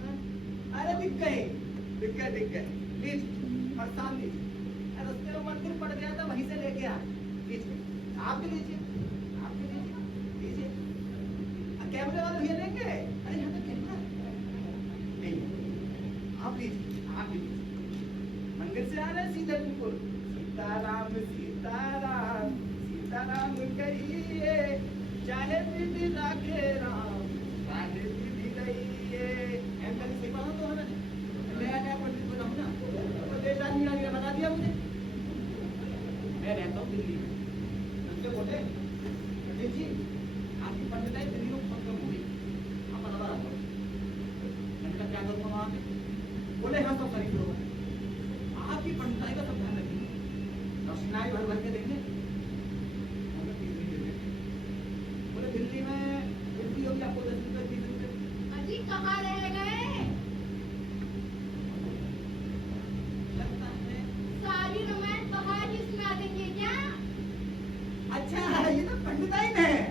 था? अरे दिख गए लीजिए प्रसाद लीजिए। रास्ते में मंदिर पड़ गया था वहीं से लेके आ लीजिए। आप भी लीजिए लीजिए। कैमरे वाले भैया लेंगे? अरे यहाँ तो कैमरा नहीं, आप लीजिए आप भी लीजिए। मंदिर से आ रहे हैं सीधे बिल्कुल सीताराम सीताराम सीताराम कहिए चाहे विधि राखे राम चाहे विधि रहिए। एम सही पढ़ा तो है नया पंडित बना हूँ ना तो देश आदमी आ गया बता दिया मुझे। मैं रहता हूँ दिल्ली में। उनसे बोले पंडित जी आपकी पंडिताई दिल्ली में बहुत कम हुई आप बराबर आता हो। मैंने कहा क्या करूँगा वहाँ पे? बोले हाँ सब खरीद लो आपकी पंडिताई का सब ध्यान रखिए दक्षिणाई भर भर के देंगे। बोले दिल्ली में मिलती होगी आपको 10 रुपए 20 रुपए। अजी कहाँ रह गए? लगता है सारी रोमांस बाहर ही सुना देंगे क्या? अच्छा ये तो पंडिताई में है।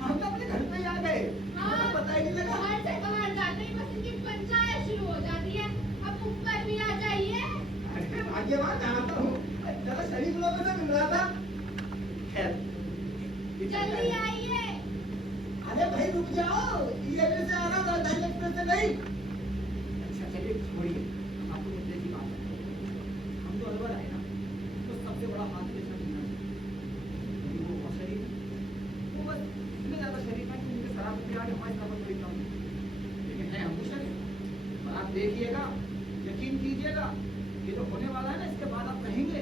हम तो अपने घर पे ही आ गए। हाँ, पता ही नहीं लगा। घर से बाहर जाते ही बस इनकी पंचायत शुरू हो जाती है। अब ऊपर भी आ जाइए। अरे भाग्यवान जानता हूँ जरा शरीफ लोगों से मिल रहा था। खैर जल्दी आइए। अरे भाई रुक जाओ ये से आ रहा राजधानी एक्सप्रेस से नहीं। अच्छा चलिए छोड़िए आपको मुद्दे की बात है। हम तो अलवर आए ना तो सबसे बड़ा हाथ देखना मिलना चाहिए। वो बहुत शरीफ है वो बस इतने ज्यादा शरीफ है कि उनके शराब पी आगे हमारी खबर पड़ी कम लेकिन है हमको शरीफ। और आप देखिएगा यकीन कीजिएगा ये जो होने वाला है ना इसके बाद आप कहेंगे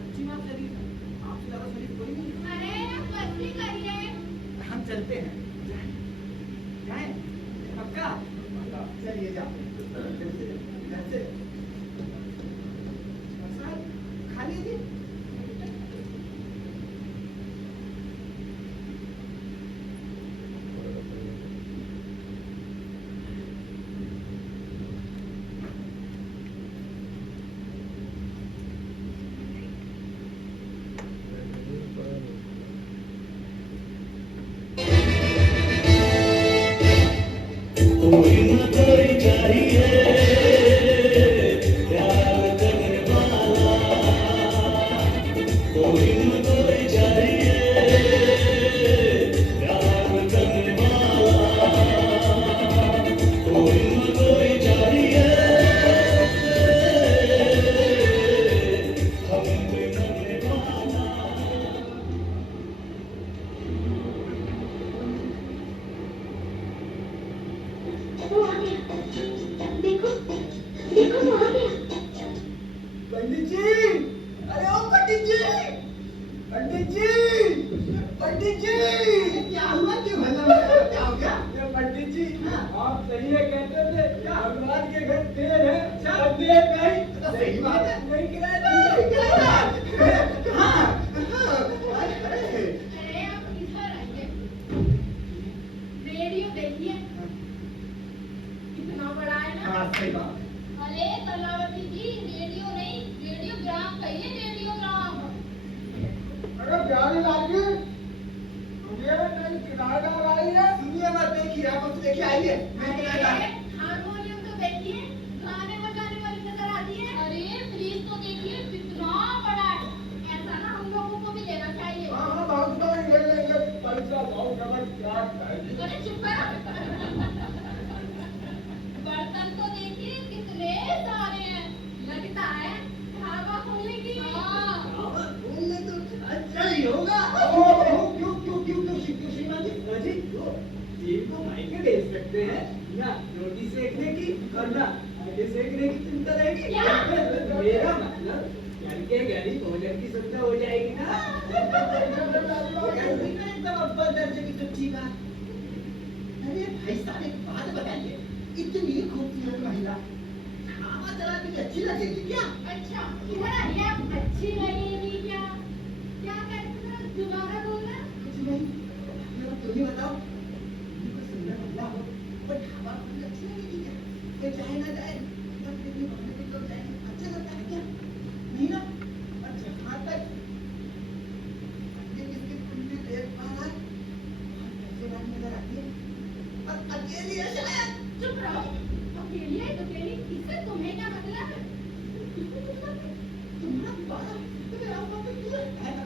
सच्ची में आप शरीफ है। आपसे ज्यादा शरीफ कोई नहीं है। अरे मस्ती करिए। हम चलते हैं जाएं पक्का चलिए जाओ खा लीजिए। देखो देखो वो आ गया। पंडित जी अरे ओ पंडित जी क्या हुआ क्यों भला क्या हो गया? ये पंडित जी हाँ। आप सही है कहते थे क्या? भगवान के घर देर है अच्छा। देर नहीं तो सही बात है। नहीं किराया हाँ अरे आप इधर आइए। रेडियो देखिए कितना बड़ा है ना। हाँ सही बात। अरे कलावती जी रेडियो नहीं रेडियोग्राम कहिए रेडियोग्राम। अरे प्यारी लागी मुझे नहीं किराएदार आई है सुनिए मत देखिए आप हमसे देखिए आइए मैं क्या जा अरे हारमोनियम तो देखिए गाने बजाने वाली नजर आती है। अरे फ्रिज तो देखिए कितना बड़ा है। ऐसा ना हम लोगों को भी लेना चाहिए। हाँ हाँ बहुत तो ले लेंगे पैसा बहुत जबर क्या चाहिए अरे चुप करो। बर्तन तो देखिए कितने सारे हैं। लगता है ढाबा खोलने की। हाँ बोलने तो अच्छा ही होगा। क्यों श्रीमान जी क्यों? ये तो मायके भेज सकते हैं ना रोटी सेकने की और ना आगे सेकने की चिंता रहेगी क्या? मेरा मतलब घर के घर ही भोजन की सुविधा हो जाएगी ना एकदम अब्बल दर्जे की सच्ची बात। अरे भाई साहब एक बात बताइए इतनी खूबसूरत महिला ढाबा चलाने में अच्छी लगेगी क्या? अच्छा इधर आइए। आप अच्छी लगेगी क्या? क्या कहते हैं दोबारा बोलना। कुछ नहीं जरा तुम ही बताओ कोई सुंदर महिला हो और ढाबा खोलने अच्छी लगेगी क्या? कोई जाए ना जाए बस इतनी बढ़ने के लोग जाए अच्छा लगता है क्या? नहीं ना? और जहाँ तक ये किसके कुंडली देख पा रहा है बहुत पैसे वाली नजर आती है और अकेली है शायद। चुप रहो। अकेली है तो अकेली, इससे तुम्हें क्या मतलब है? तुम्हारा विवाह तो मेरा बात क्यों है ना?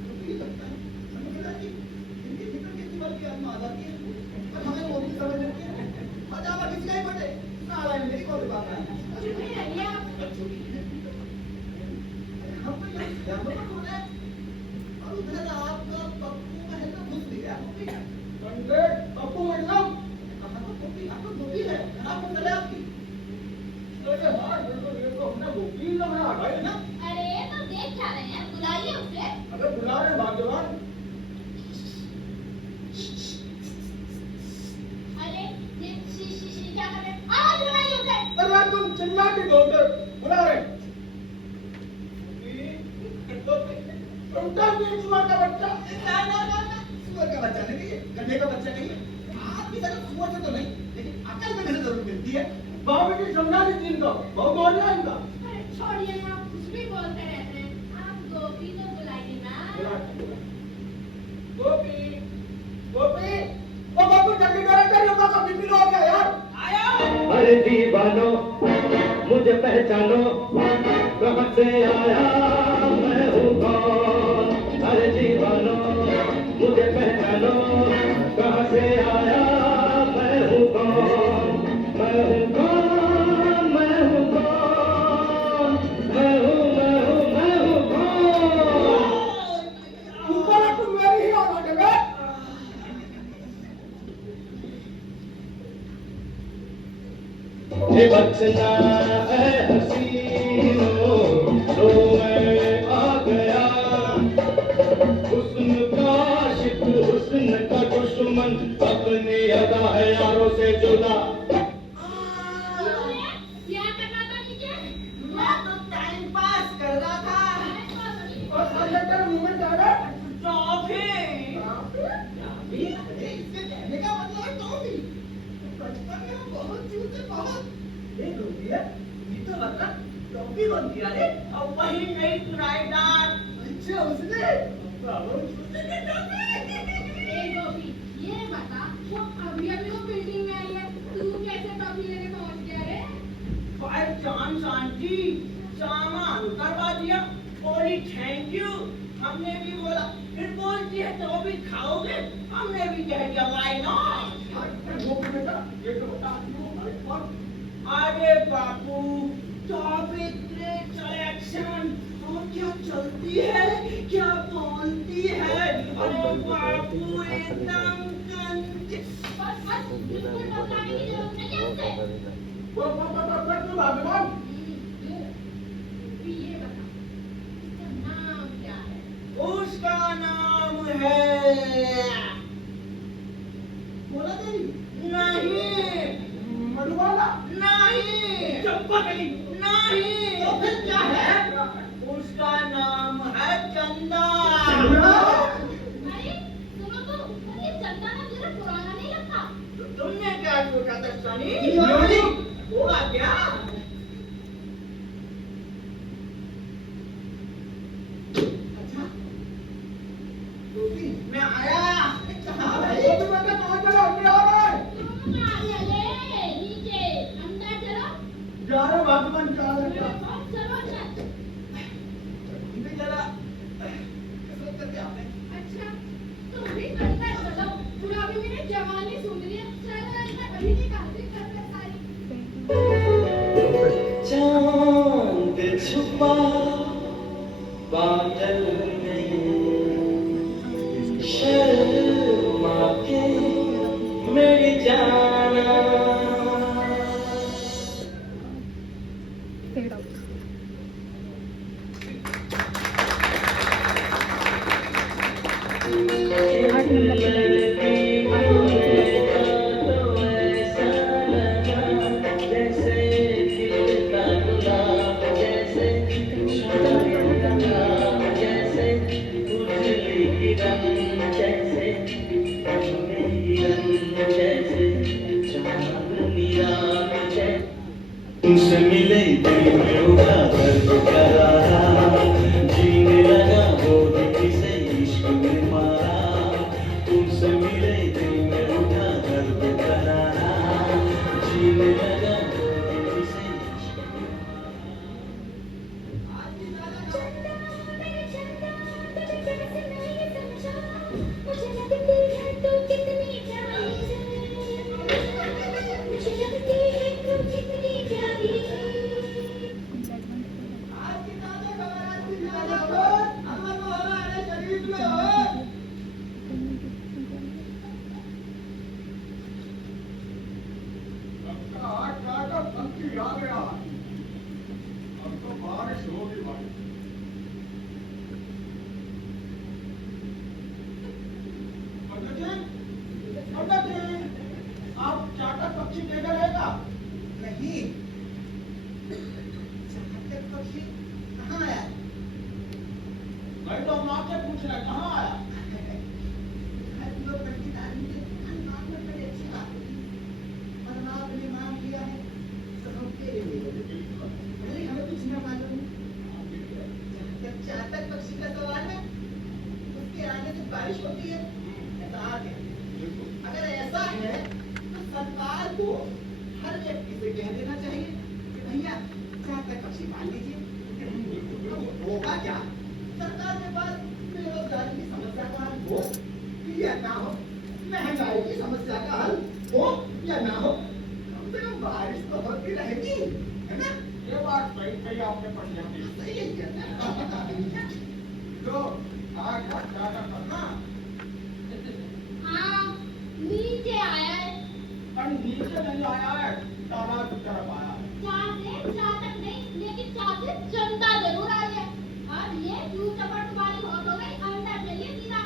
मुझे लगता है इनके भीतर की दीवार की आत्मा आ जाती है और हमें वो भी समझ लेती है। जावा किसी का ही बटे साला मेरी कौन बात है? चुप ही रहिए आप। हम तो यहाँ जानवर हो रहे हैं और उधर आपका पप्पू महल में घुस गया। पंडित पप्पू मतलब कहाँ तो गोपी आपको गोपी है कहाँ पर चले आपकी? अरे हाँ ये तो हमने गोपी लगा भाई ना। अरे तो देख क्या रहे हैं, बुलाइए उसे। अगर बुला रहे भाग्यवान अरे ये शी क्या कर रहे हैं? आवाज लगाइए उसे। अरे तुम चिल्ला के बोलते बुला रहे उल्टा सुअर का बच्चा सुअर का बच्चा नहीं है गधे का बच्चा नहीं है आपकी तरह सुअर से तो नहीं लेकिन अकल में जरूर मिलती है बाबू जी समझा दीजिए इनको बहुत बोल रहे हैं इनका अरे छोड़िए ना, आप कुछ भी बोलते रहते हैं। आप गोपी तो बुलाइए ना। गोपी गोपी ओ बाबू जल्दी करो तेरे ऊपर का बीपी लो हो गया यार आया अरे दीवानो मुझे पहचानो कहाँ से आया मैं हूँ कौन। अरे दीवानो मुझे पहचानो कहाँ से आया मैं हूँ कौन। मैं हूँ कौन मैं हूँ कौन मैं हूँ कौन। ऊपर तुम मेरी ही आवाज है ये बचना है हसीनों तो मैं आ गया। हुस्न का आशिक हुस्न का दुश्मन अपनी अदा है यारों से जुदा। क्या करना था नीचे? मैं तो टाइम पास कर रहा था और कंडक्टर मुंह में डाला टॉफी टॉफी अरे इसके कहने का मतलब है टॉफी बचपन में हम बहुत चूते बहुत ये रोटी है ये तो बता टॉफी कौन दिया रे अब वही नई किराएदार अच्छा उसने उसने टॉफी ए गोपी, ये बता, वो अभी वो बिल्डिंग में आई है, तू कैसे टॉफी लेके पहुंच गया रे? बाय चांस आंटी सामान करवा दिया बोली थैंक यू हमने भी बोला फिर बोलती है तो भी खाओगे हमने भी कह दिया व्हाई नॉट वो बेटा ये तो बता अरे बापू टॉपी ग्रेट सिलेक्शन और क्या चलती है क्या बोलती है अरे बापू एकदम कंच बस बिल्कुल बताने की जरूरत नहीं है उसे। वो भगवान गोपी, ये बता, इसका नाम क्या है? उसका नाम है बोला तेरी नहीं मधुबाला नहीं चंपा गली नहीं तो फिर क्या है उसका नाम है चंदा अरे सुनो तो, ये चंदा ना जरा पुराना नहीं लगता? तुमने क्या सोचा था सनी योनी। होगा क्या अच्छा गोपी मैं आया कहाँ है ये तो बेटा कहाँ चला अपने आ रहा है तुम आइए ले, नीचे, अंदर चलो। जा रहे भगवान जा रहे मेरे पास चलो छत। इधर जरा कसरत करके आते हैं अच्छा, तुम भी अंदर चलो। पूरा भी मैंने जवानी सुन ली है। चलो अंदर, अभी नहीं खाती कसरत सारी। चांद छुपा बादल में शर्मा के मेरी जाना। आठ नंबर के लिए। भी आ गया। अब तो बारिश होगी भाई। आप चाटक पक्षी देखा रहेगा? नहीं, चाटक पक्षी कहाँ आया? भाई तो हम आपसे पूछ रहे हैं, कहाँ आया? हम लोग पंडित आदमी के अनुमान में बड़े अच्छी बात होती है। परमात्मा ने मान लिया है, तो हम तेरे लिए भले हमें कुछ न मालूम। जब चातक पक्षी का सवाल है, उसके आने से बारिश होती है, ऐसा आ गया। अगर ऐसा है, तो सरकार को हर व्यक्ति से कह देना चाहिए कि भैया चातक पक्षी मान लीजिए। तो होगा क्या? सरकार के पास बेरोजगारी की समस्या का हल हो या ना हो, महंगाई की समस्या का हल हो या ना हो, कम से कम बारिश तो होती रहेगी, है ना? ये बात सही कही आपने पंडित जी। सही है क्या ना? तो आज क्या करना? हाँ, नीचे आया है। पर नीचे नहीं आया है, तालाब की तरफ आया है। चाह तक नहीं, लेकिन चाह से जनता जरूर आई है। और ये क्यों चपट तुम्हारी बहुत हो गई, अंदर चलिए सीधा।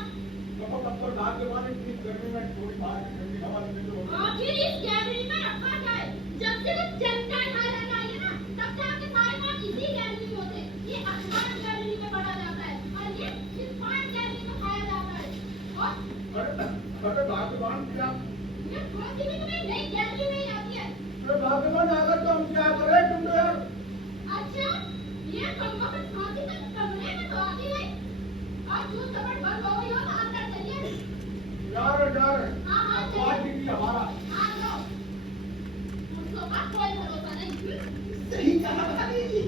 तो तब तो रात के बाद इतनी गर्मी में थोड़ी बाहर की ठंडी हवा लेने को होगी। आखिर इस गैलरी में रखा जाए। जब से वो जनता यहाँ रहने आई है ना, तब से आपके सारे काम इसी गैलरी में होते हैं। ये अखबार गैलरी में पढ़ा जाता है और ये सिर्फ गैलरी में खाया जाता है। और अरे भाग्यवान क्या? ये खोजी भी तुम्हें नई गैलरी में ही आती है। अरे भाग्यवान अगर तो हम क्या करें तुम तो यार। अच्छा, ये कमबख्त फांसी तक कमरे में तो आती नहीं। और जो चपट बंद हो गई हो तो अंदर चलिए। यार हाँ, हाँ, अब बात भी हमारा। हाँ, लो। उनको का कोई भरोसा नहीं। सही कहा भाभी जी,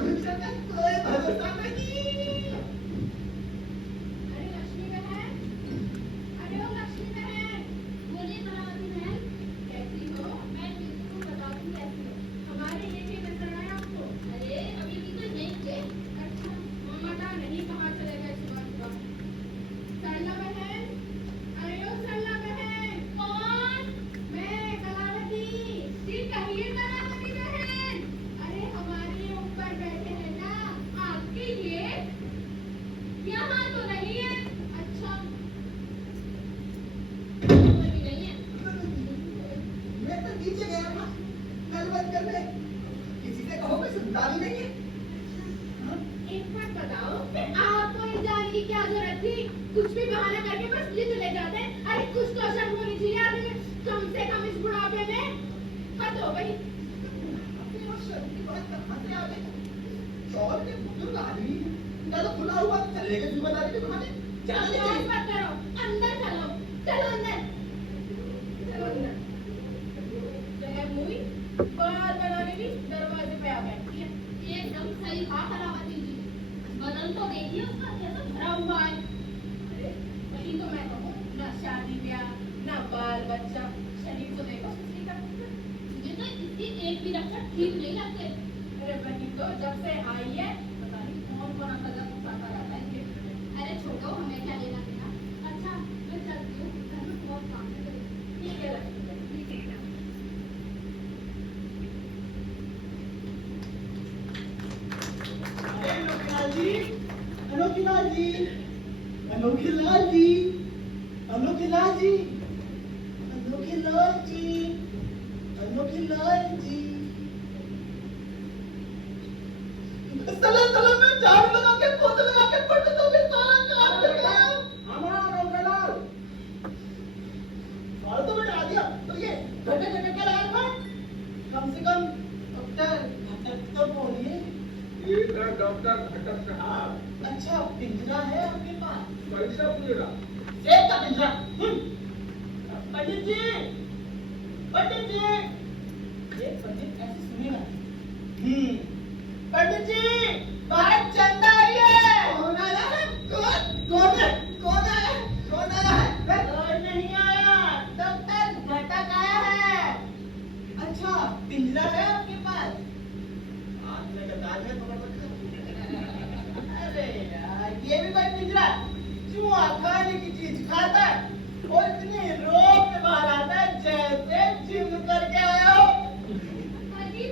उनका कोई भरोसा नहीं। अरे लक्ष्मी बहन, अरे ओ लक्ष्मी बहन, बोलिए कलावती बहन, कैसी हो? मैं तुमको बताऊं कैसी हो। हमारे ये भी नजर आया आपको? अरे अभी भी तो यहीं थे। अच्छा, ममता नहीं कहाँ चले गए सुबह सुबह? सरला बहन, अरे ओ सरला बहन, कौन? मैं कलावती। जी कहिए कलावती बहन। अरे हमारे ऊपर बैठे हैं ना, आपके ये यहाँ तो नहीं है। अच्छा, कोई भी नहीं है। मैं तो नीचे गया था नल बंद करने, किसी से कहो मैं सुनता भी नहीं है। हाँ? एक बात बताओ, आपको ये जाने की क्या जरूरत थी? कुछ भी बहाना करके बस ये चले जाते हैं। अरे कुछ तो शर्म होनी चाहिए आदमी में, कम से कम इस बुढ़ापे में। हद हो गई। अपनी और शर्म की बात कहाँ से आ गई? शौर के बुजुर्ग आदमी हैं, इनका तो खुला हुआ चलेगा जिम्मेदारी के बहाने। चलो बहस मत करो, अंदर चलो, चलो अंदर, चलो अंदर। जहर मुई बाहर बनाने भी दरवाजे पे आ बैठी है। एकदम सही कहा कलावती जी, बदन तो देखिए उसका कैसा भरा हुआ है। अरे वही तो मैं कहूँ, ना शादी ब्याह, ना बाल बच्चा, शरीर तो देखो किसी का। मुझे तो इसकी एक भी रक्षा ठीक नहीं लगते। अरे वही तो जब से आई है, पता नहीं कौन कौन आता रहता है इनके। अरे छोड़ो, हमें क्या लेना देना। अच्छा मैं चलती हूँ, घर में बहुत काम है। ठीक है लक्ष्मी बहन, ठीक है। अनोखीलाल जी, अनोखीलाल जी, अनोखीलाल जी, अनोखीलाल जी, अनोखीलाल जी, अनोखीलाल जी। चलो मैं झाड़ू लगा के पोछा लगा के पट दोगे सारा काम कर गया। हमारा अनोखीलाल। और तो बैठा दिया, तो ये घटे घटे क्या लगा था? कम से कम डॉक्टर घटक तो बोलिए। ये है डॉक्टर घटक साहब। अच्छा पिंजरा है आपके पास? कैसा पूरा? सेब का पिंजरा। पंडित जी, पंडित जी, ये पंडित ऐसे सुनेगा। पंडित जी, बाहर चंदा आई है। कौन आया है? कौन है? कौन आया है? कौन आया है? कोई नहीं आया, डॉक्टर घटक आया है। अच्छा पिंजरा है आपके पास? हाथ में गदान में पकड़ रखा। अरे यार ये भी कोई पिंजरा? चूहा खाने की चीज खाता है और इतनी रोक से बाहर आता है जैसे जिम करके आया हो। अजीब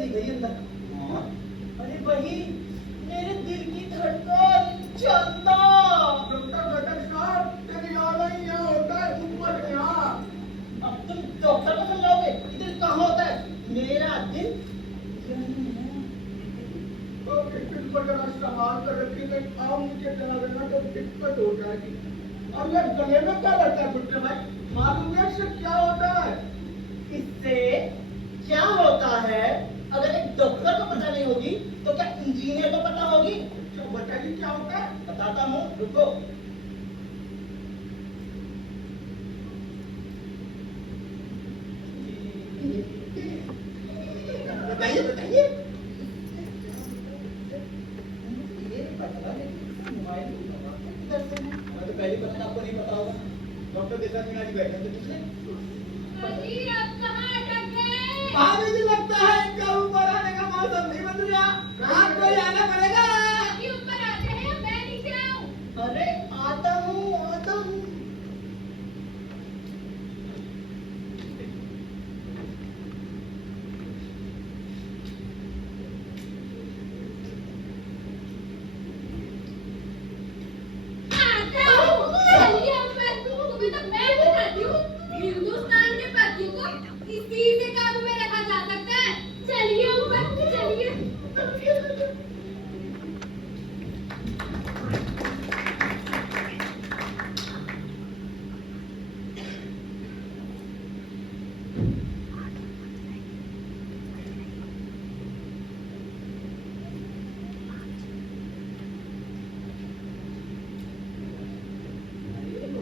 चली गई अंदर। हाँ, अरे वही मेरे दिल की धड़कन चंदा। डॉक्टर घटक साहब, तेरी आना ही यहाँ होता है, ऊपर यहाँ। अब तुम डॉक्टर को समझाओगे दिल कहाँ होता है? मेरा दिल यहीं है। तो टिकट वगैरह संभाल कर रखी तो आम नीचे चला देना तो दिक्कत हो जाएगी। और ये गले में क्या लगता है बुट्टे भाई? मालूम है इससे क्या होता है? इससे क्या होता है? अगर एक डॉक्टर को पता नहीं होगी तो क्या इंजीनियर को पता होगी? तो बताइए क्या होता है? बताता हूँ, रुको। बताइए बताइए। ये पता नहीं, मोबाइल किधर से है? मैं तो पहली बात आपको नहीं पता होगा। डॉक्टर देसा सिंह जी बैठे थे पिछले। अजी आप कहाँ अटक गए? भाभी जी लगता है इनका ऊपर आने का मौसम नहीं बदल गया। आपको ही आना पड़ेगा। अजी ऊपर आते हैं, मैं नीचे आऊँ। अरे आता हूँ आता हूँ। आता हूँ। चलिए ऊपर, तुम्हें तो मैं बताती हूँ, हिंदुस्तान के पतियों को इसी से काबू में रखा जा सकता है। चलिए ऊपर, चलिए।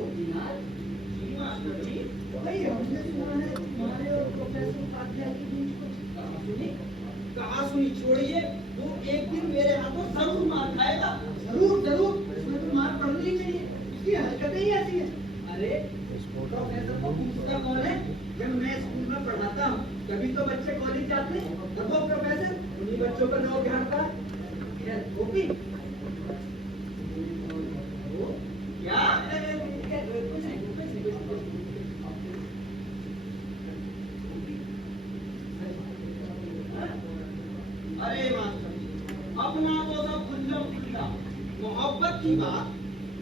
जी मास्टर जी, भाई हमने सुना है तुम्हारे और प्रोफेसर उपाध्याय के बीच कुछ कहा सुनी? कहा सुनी छोड़िए, वो एक दिन मेरे हाथों जरूर मार खाएगा। जरूर जरूर, इसमें तो मार पड़नी ही चाहिए। इसकी हरकतें ही ऐसी हैं। अरे प्रोफेसर को पूछता कौन है? जब मैं स्कूल में पढ़ाता हूँ तभी तो बच्चे कॉलेज जाते हैं। और वो प्रोफेसर उन्हीं बच्चों का नाम झाड़ता है। खैर वो भी क्या? अरे मास्टर जी, अपना तो सब खुल्लम खुल्ला, मोहब्बत की बात,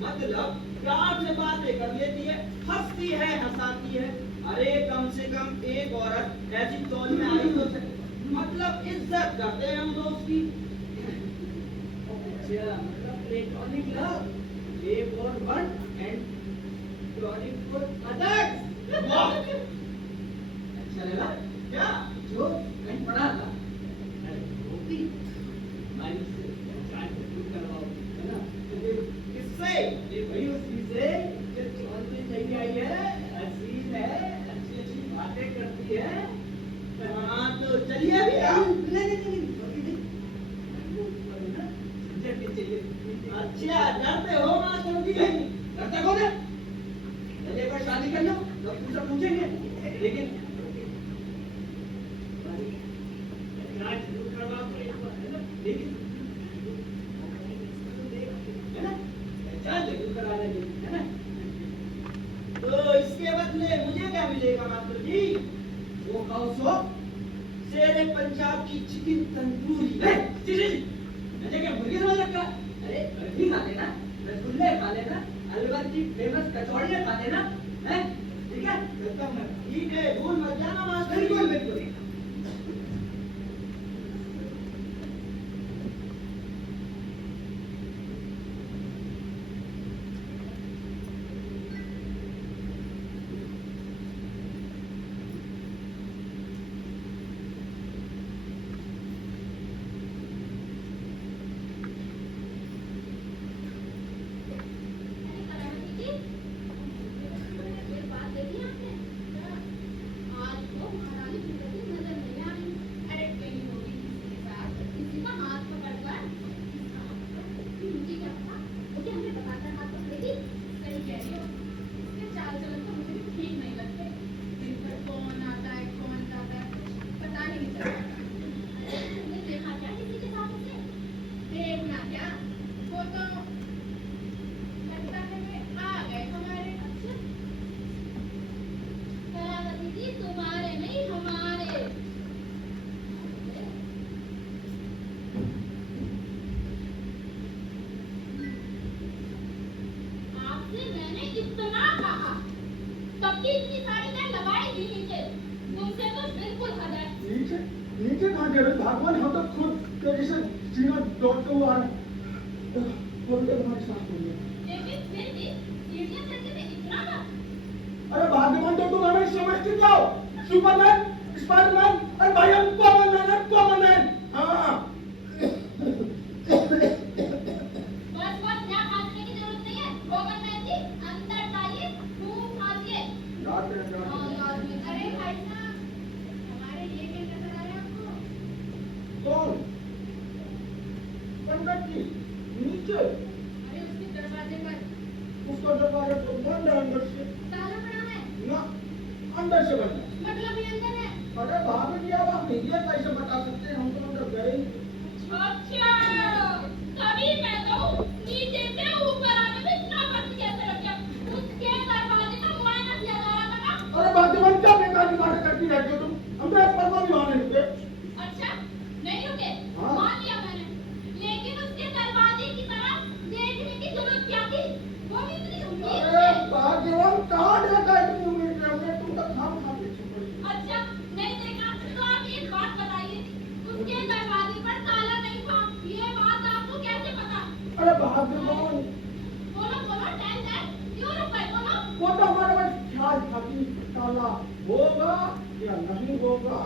मतलब प्यार से बातें कर लेती है, हंसती है हंसाती है। अरे कम से कम एक औरत ऐसी टोल में आई तो सके, मतलब इज्जत करते हैं हम दोस्त की। अच्छा, मतलब platonic love, A for one and platonic for others। वाह! अच्छा लगा क्या? जो कहीं पढ़ा था। अरे वो भी हमारी से जान जरूर करवाओगे, है ना? किससे? ये वही उसी से जो चौल में नहीं आई है, हसीन है, अच्छी अच्छी बातें करती है। हाँ तो चलिए अभी आप। नहीं, अभी नहीं। वो ऊपर है ना, झंझट नहीं चाहिए। अच्छा डरते हो मास्टर जी? करता कौन है? पहले एक बार शादी कर लो, लोग तुमसे पूछेंगे। लेकिन इलाज जरूर करवाओगे एक बार, है ना? लेकिन है ना? पहचान जरूर करा लेंगे, है ना? तो इसके बदले मुझे क्या मिलेगा मास्टर जी? वो खाओ सो। शेरे पंजाब की चिकन तंदूरी। मुझे क्या मुर्गी समझ रखा? अरे बर्फी खा लेना, रसगुल्ले खा लेना, अलवर की फेमस कचौड़ियाँ खा लेना, हैं? ठीक है? चलता हूँ मैं। ठीक है, भूल मत जाना मास्टर जी। बिल्कुल बिल्कुल। ये बात देखी आपने? आज तो महारानी जिंदगी दे रहे भगवान, हम तो खुद तेजी से सीना दौड़ते हुए आ रहे हैं। बोलते हमारे साथ हो गया। लेकिन फिर भी सीढ़ियां चढ़ने में इतना वक्त। अरे भाग्यवान तो तुम हमें समझते जाओ, सुपरमैन, स्पाइडरमैन, अरे भाई हम कॉमन मैन है, कॉमन मैन। हाँ बस बस यहाँ खांसने की जरूरत नहीं है। कॉमन मैन जी अंदर जाइए, खूब खांसिए। याद है, याद हाँ, है। याद में। अरे भाई साहब, हमारे ये क्या नजर आ रहा है आपको? कौन? पंडित जी नीचे, अरे उसके दरवाजे पर उसका दरवाजा तो बंद है अंदर से। ताला पड़ा है। ना, अंदर से बंद है। मतलब ये अंदर है। अरे भाभी जी अब आप ये कैसे बता सकते हैं, हम तो अंदर गए ही नहीं। अच्छा, तभी मैं कहूँ नीचे से ऊपर आने में इतना वक्त कैसे लग गया? उसके दरवाजे का मुआयना किया जा रहा था ना? अरे भाग्यवान क्या बेकार की बातें करती रहती हो तुम, हम तो एक पल भी वहां नहीं रुके। अच्छा, नहीं रुके? हाँ। मान लिया मैंने। लेकिन उसके दरवाजे की तरफ देखने की जरूरत क्या थी? वो भी इतनी उम्मीद अरे से। भाग्यवान कहाँ देखा इतनी उम्मीद से हमने, तुम तो खाम खा के छुप पड़ी। अच्छा, नहीं देखा तो आप एक बात बताइए, उसके दरवाजे पर ताला नहीं था, ये बात आपको कैसे पता? अरे भाग्यवान, बोलो बोलो, टाइम है, क्यों रुक गए? बोलो। वो तो हमारे पास ख्याल था कि ताला होगा या नहीं होगा,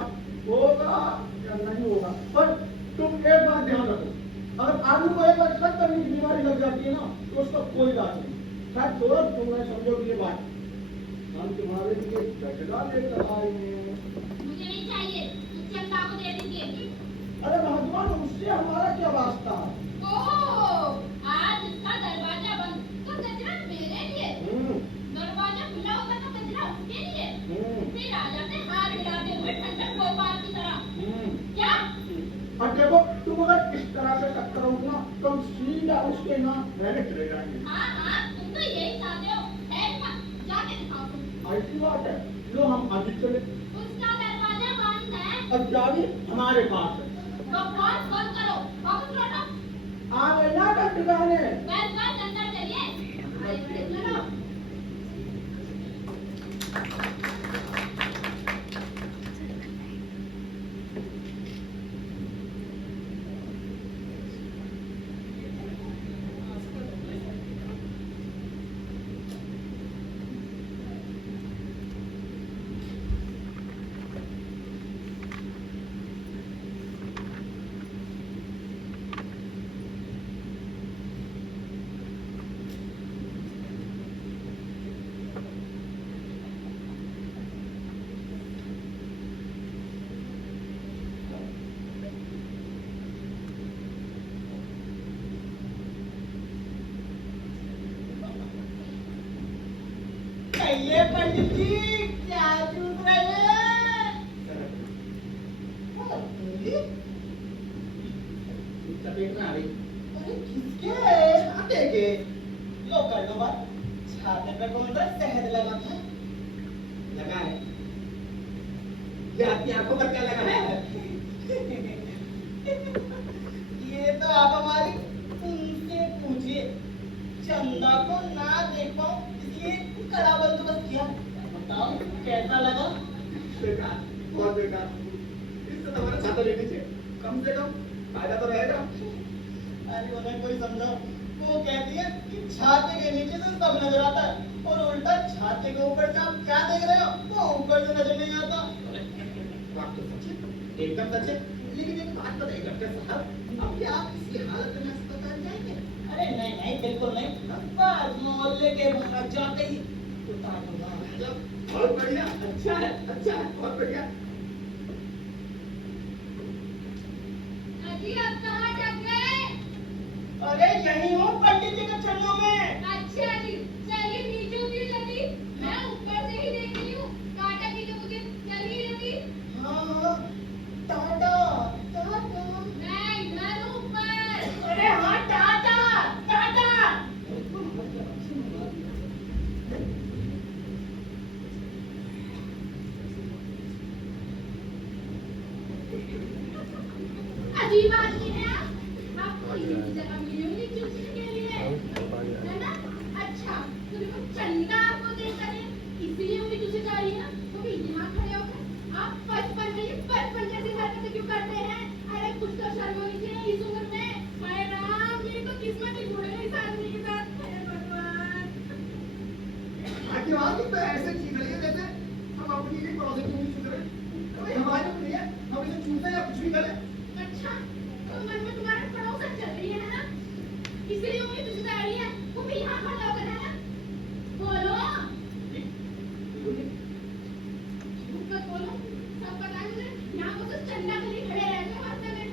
होगा या नहीं होगा। पर तुम एक बात ध्यान रखो, अगर आदमी को एक बार शक करने की बीमारी लग जाती है ना, तो उसका कोई इलाज नहीं। शायद छोड़ो, तुम नहीं समझोगे ये बात। हम तुम्हारे लिए गजरा लेकर आए हैं। मुझे नहीं चाहिए, उस चंदा को दे दीजिए। अरे भगवान, उससे हमारा क्या वास्ता? ओह, आज इसका दरवाजा बंद, तो गजरा मेरे लिए। हम्म, दरवाजा खुला होगा तो गजरा उसके लिए। हम्म, फिर आ जाते हाथ हिलाते हुए ठंडक गोपाल की तरह। हम्म। क्या? और देखो, तुम अगर इस तरह से टक्कर हो ना, तो हम सीधा उसके यहाँ रहने चले जाएंगे। हाँ हाँ, तुम तो यही चाहते हो। है मत, जाके दिखाओ तुम। ऐसी बात है, लो हम आगे चले। उसका दरवाजा बंद है। अब चाबी हमारे पास है। बकवास बंद करो, वापस लौटो। आ गए ना कर ठिकाने। बस बस, अंदर चलिए। आइए, चलो। कहिए पंडित जी, क्या चूक रहे हैं? चपेट में आ गई। अरे किसके छाते के? लो कर दो बात। छाते पे कौन सा शहद लगा था? लगा है। ये आपकी आंखों पर क्या लगा है? ये तो आप हमारी उनसे पूछिए। चंदा को ना देख पाऊं इसलिए कड़ा बंदोबस्त किया। बताओ कैसा लगा? बेकार, बहुत बेकार। इससे तुम्हारा छाता लेने से कम फायदा तो रहेगा। अरे उन्हें कोई समझाओ। वो कहती है कि छाते के नीचे से सब नजर आता है और उल्टा छाते के ऊपर से आप क्या देख रहे हो वो ऊपर से नजर नहीं आता। बात तो सच है, एकदम सच है। लेकिन एक बात बताइए डॉक्टर साहब, अब क्या आप इसी हालत में अस्पताल जाएंगे? अरे नहीं नहीं बिल्कुल नहीं। बस मोहल्ले के बाहर जाते ही उतार दूंगा। मतलब बहुत बढ़िया, अच्छा है, बहुत बढ़िया। अजी, आप कहाँ जाते हैं? अरे यही हूँ पंडित जी के चरणों में। अच्छा जी, चलिए नीचे उतरिए जल्दी। मैं ऊपर से ही देख रही हूँ। टाटा कीजिए मुझे, चलिए जल्दी। हाँ टाटा टाटा। मैं इधर हूँ ऊपर। अरे हाँ टाटा टाटा। अजीब आदमी है आपको इतनी जगह मिली हुई चूसने के लिए, है ना? अच्छा, तो देखो चंदा आपको देकर है, इसलिए उंगली चूसी जा रही है ना? तो भी यहाँ खड़े होकर आप 55 जैसी हरकतें क्यों करते हैं? अच्छा, तो मन में तुम्हारा पड़ोसन चल रही है ना? इसलिए उंगली तुझे जा रही है, वो भी यहाँ खड़ा होकर है ना? बोलो, झूठ मत बोलो, सब पता है मुझे, यहाँ वो तो चंदा के लिए खड़े रहते हो रास्ते में।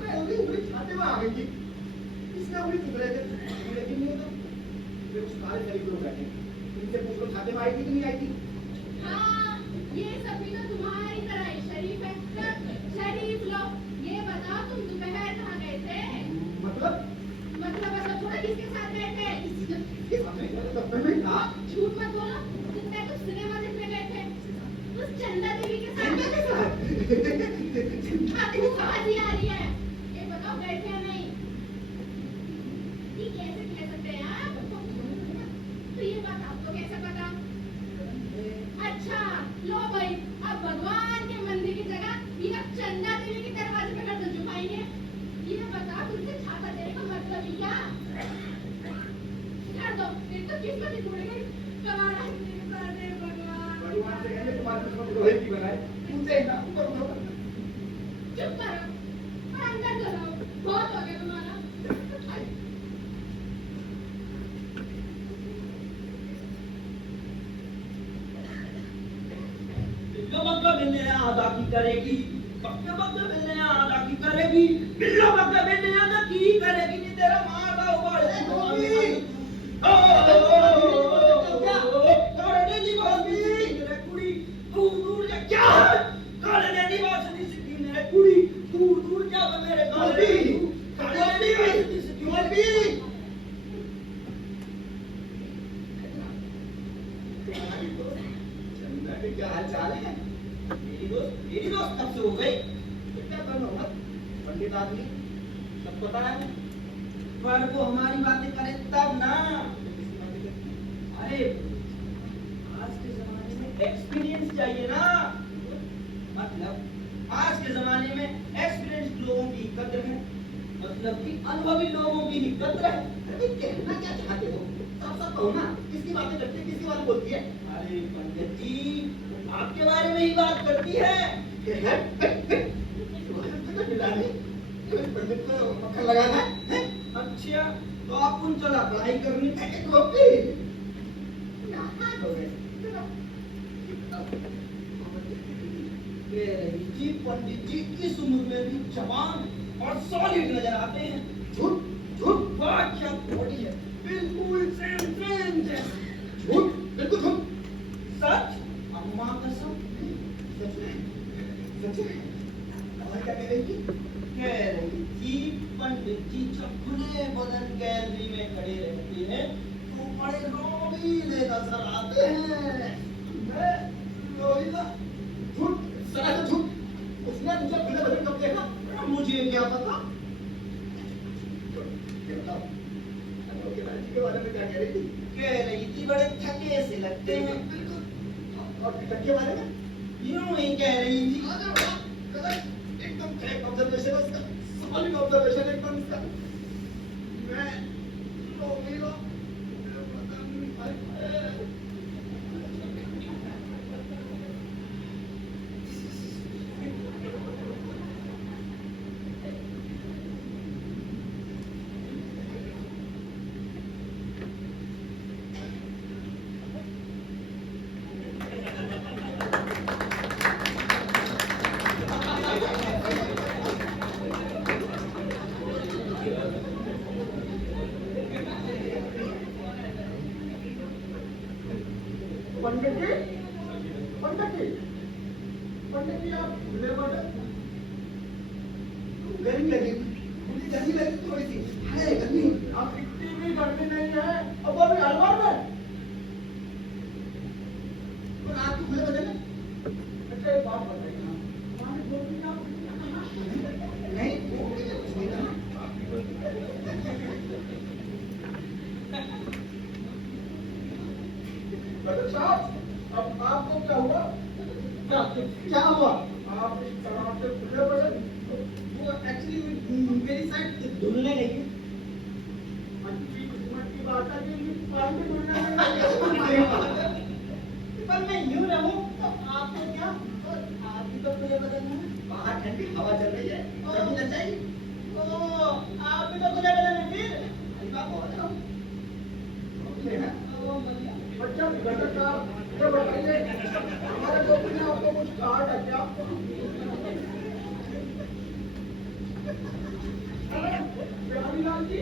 मैं उंगली छाते में आ गई थी, इसने उंगली चुप रहे थे, लेकिन नहीं होता। फिर उस काले शरीफ लोग बैठे, इनसे पूछ लो छाते में आई थी कि नहीं आई थी? हाँ, ये सभी तो तुम्हारी तरह ही शरीफ है। शरीफ लोग, ये बताओ तुम दोपहर कहाँ गए थे? मतलब थोड़ा किसके साथ गए थे? ये सामने डब्बे में था। झूठ मत बोलो, तुमने तो सिनेमा देखने गए थे। उस चंदा देवी के साथ। चंदा के साथ? हाँ, तुमको समझ नहीं आ रही है। ये बताओ गए थे या नहीं? ये कैसे कह सकते हैं आप? तो ये बात आपको कैसे पता? अच्छा, लो भाई, अब भगवान के मंदिर की जगह ये अब चंदा देवी के दरवाजे पे गर्दन झुकाएंगे। ये बता तुमसे छाता देने का मतलब ही क्या? कर दो, ये तो किस्मत ही टूट गई। कमाना है तेरे साथ है भगवान। भगवान से कहने तुम्हारी किस्मत लोहे की बनाए, उनसे ना ऊपर उठो। चुप करो और अंदर चलो, बहुत हो गया तुम्हारा। बिल्लो आधा की करेगी, बिल्लो आधा की करेगी, बिल्लो आधा की करेगी, नहीं तेरा मारदा उबाल कुड़ी दूर दूर जा क्या काले ने निवास दी सकी मेरे कुड़ी दूर दूर जा मेरे काले ने निवास दी सकी चंदा के क्या हाल चाल है? मेरी दोस्त कब से हो गई? क्या करना मत, पंडित आदमी सब पता है। पर वो हमारी बातें करे तब ना। अरे आज के जमाने में एक्सपीरियंस चाहिए ना। मतलब आज के जमाने में एक्सपीरियंस लोगों की कद्र है, मतलब कि अनुभवी लोगों की ही कद्र है। अरे कहना क्या चाहते हो? साफ साफ कहो ना, किसकी बातें करती है, किसकी बात बोलती है? अरे पंडित जी आपके बारे में ही बात करती है। पंडित को मक्खन लगाना है? अच्छा तो आप उन चला पढ़ाई करनी गोपी नाराज हो गए। जी पंडित जी इस उम्र में भी जवान और सॉलिड नजर आते हैं। झूठ झूठ वाह क्या बॉडी है, बिल्कुल सेम है। झूठ बिल्कुल झूठ। सच अम्मा कसम सच है, सच है। और क्या कह रही थी? कह रही थी पंडित जी जब खुले बदन गैलरी में खड़े रहते हैं तो बड़े रोबीले नजर आते हैं। मैं रोहिला झूठ सरासर झूठ। उसने मुझे खुले बदन कब देखा? मुझे क्या पता। के बारे में क्या कह रही थी? कह रही थी बड़े थके से लगते हैं। और पिटक के बारे में यूं ही कह रही थी। एकदम करेक्ट ऑब्जर्वेशन है उसका, सॉलिड ऑब्जर्वेशन एकदम इसका। मैं रोहिला पता नहीं। पंडित जी, पंडित जी, पंडित जी आप भूले मत। गर्मी लगी, मुझे गर्मी लगी थोड़ी सी। अरे गर्मी, आप इतनी भी गर्मी नहीं है। अब वो भी अलवर में। और आप भूले बदले? अच्छा एक बात बताइए ना, पानी बोलती आप नहीं बोलती ना। डॉक्टर साहब, अब आपको क्या हुआ? क्या हुआ? आप इस तरह से खुले बदन? वो एक्चुअली मेरी साइड धुलने नहीं। अच्छी किस्मत की बात है कि पानी धुलने नहीं। पर मैं यूं रहूं तो आपको क्या? और आप भी तो खुले बदन हैं। बाहर ठंडी हवा चल रही है, कभी न चाहिए। ओ, आप भी तो खुले बदन हैं फिर। हल्का बोल रहा हूँ। ओ, बढ़िया। अच्छा घटक साहब ये बताइए हमारे गोपी ने आपको कुछ कहा था क्या? अरे प्यारीलाल जी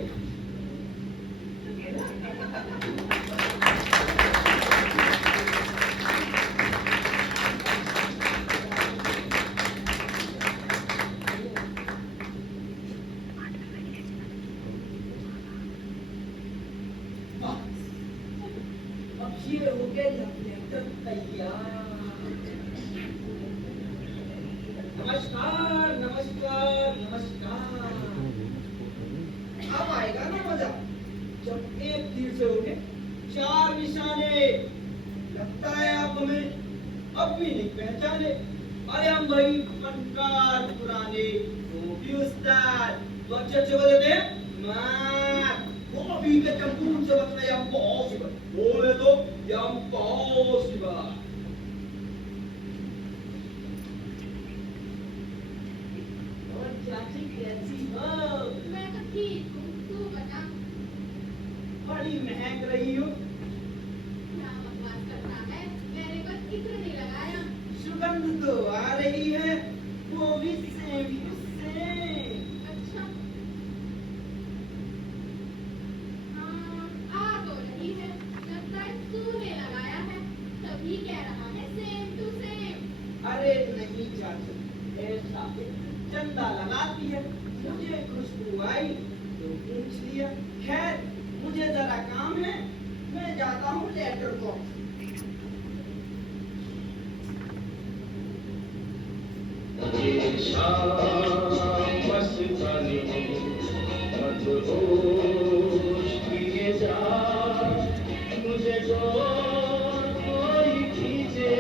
अब ये हो गए लेक्चर तैयार। नमस्कार नमस्कार नमस्कार। अब आएगा ना मजा। जब एक तीर से होंगे 4 निशाने। लगता है आप हमें अब भी नहीं पहचाने। अरे हम भाई फनकार पुराने, वो भी उस्ताद। तो अच्छे बजाते हैं मार। वो भी के चंपून से बचना या इम्पॉसिबल। बोले तो या इम्पॉसिबल। और चाची कैसी हो? मैं तो ठीक हूँ, तू बता बड़ी महक रही हो। क्या बकवास करता है? मैंने बस इत्र नहीं लगाया। सुगंध तो आ रही है, वो भी सेम से। अच्छा हाँ, आ तो रही है। लगता है तूने लगाया है, तभी कह रहा है सेम टू सेम। अरे नहीं चाची, ऐसा चंदा लगाती है। मुझे खुशबू आई तो पूछ लिया। खैर मुझे जरा काम है, मैं जाता हूँ लेटर बॉक्स। मस्तानी मदहोश किए जा मुझे कोई खींचे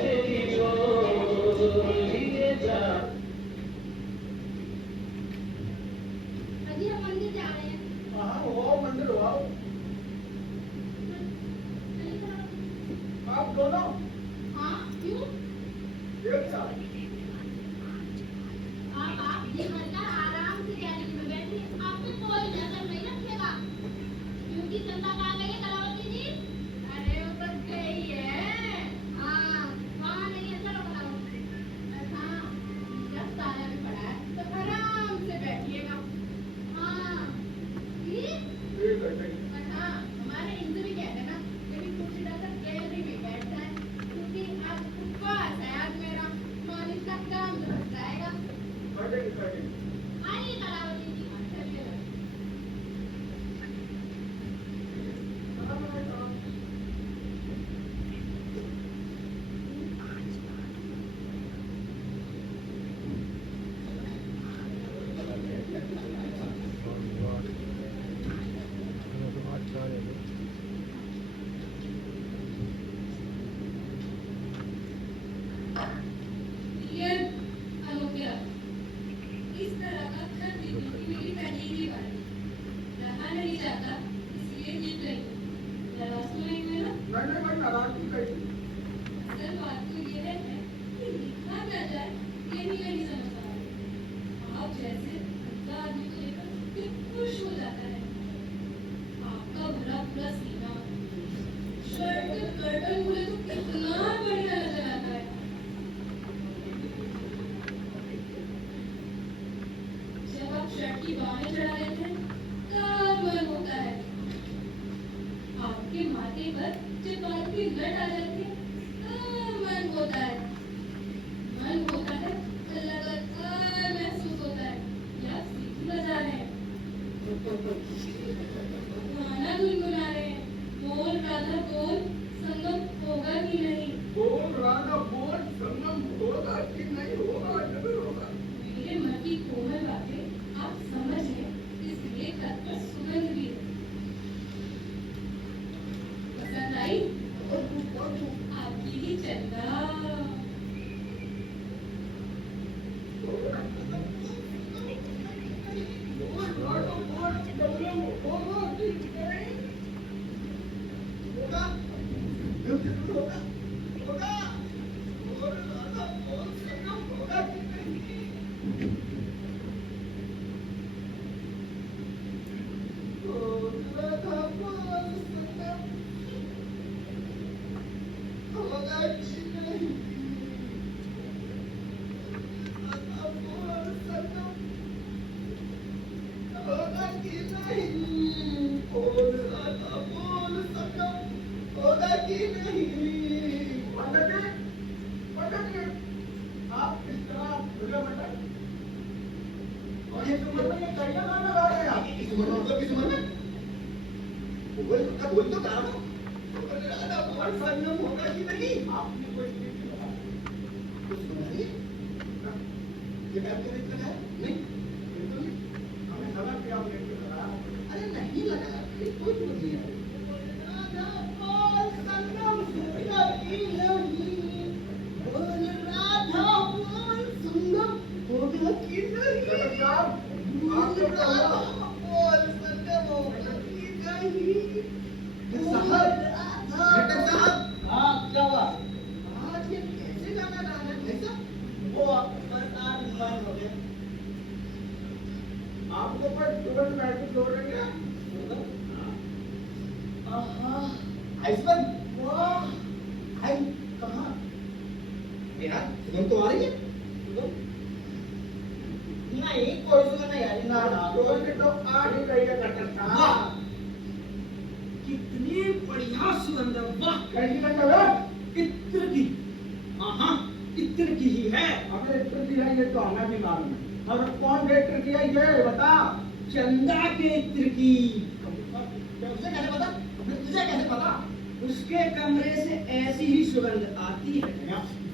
तेरी ओर लिए जा। अजी हम मंदिर जा रहे हैं। हाँ वो मंदिर हुआ चलिए चलो। आप दोनों हाँ क्यों? एक साथ। आप ये बनकर आराम से गैलरी में बैठिए, आप पे कोई नजर नहीं रखेगा। क्योंकि चंदा कहाँ गई है कलावती जी? अरे वो तो गई है। हाँ वहाँ नहीं है, चलो कलावती। हाँ जब ताला भी पड़ा है तो आराम से बैठिएगा। हाँ ठीक? ठीक है ठीक है। और हाँ हमारे इंदु भी कहते हैं ना कभी कुर्सी डालकर गैलरी में बैठता है, क्योंकि आज उपवास है आज मेरा, मालिश का काम जुट जाएगा। कटेंगे कटेंगे। आइए कलावती जी, चलिए। कि नहीं राधा बोल सनम होगा कि नहीं बोल राधा बोल सनम होगा कि नहीं। पंडित जी, आप इस तरह भूले मत। और ये तुम लोग ये कैसा गाना गा रहे हैं आप? किस उम्र में मतलब किस उम्र में बोल तो गा रहा हूँ। राधा बोल सनम होगा कि नहीं। आपने कोई चीज नहीं बताई। कुछ सुनाइए। ये मैं आपके लिए है नहीं बिल्कुल नहीं। हमें लगा कि आप लेके लगाया। अरे नहीं लगा कोई तो नहीं है। राधा बोल सनम होगा कि नहीं बोल राधा बोल सनम होगा कि नहीं। डॉक्टर साहब, आप जो राधा बोला, बोल सनम होगा कि नहीं बोल राधा। डॉक्टर साहब, हाँ क्या हुआ? आज ये कैसे गाना गा रहे हैं ऐसा? वो बस आज बंद हो गया। आपको पर तुरंत बैठ छोड़ देंगे। आहा, आइसबन वाह, आई कहाँ? यार सुगंध तो आ रही है। नहीं कोई सुगंध नहीं आ रही। ना ना, रोज तो आ ही रही है डॉक्टर साहब। वाह, कितनी बढ़िया सुगंध है। वाह, कैसी गंध है? इत्र की। हाँ, इत्र की ही है। हमें इत्र की है, ये तो हमें भी मालूम है। और कौन से इत्र की है ये बता। चंदा के इत्र की। तुझे कैसे पता? तुझे कैसे पता? उसके कमरे से ऐसी ही सुगंध आती है,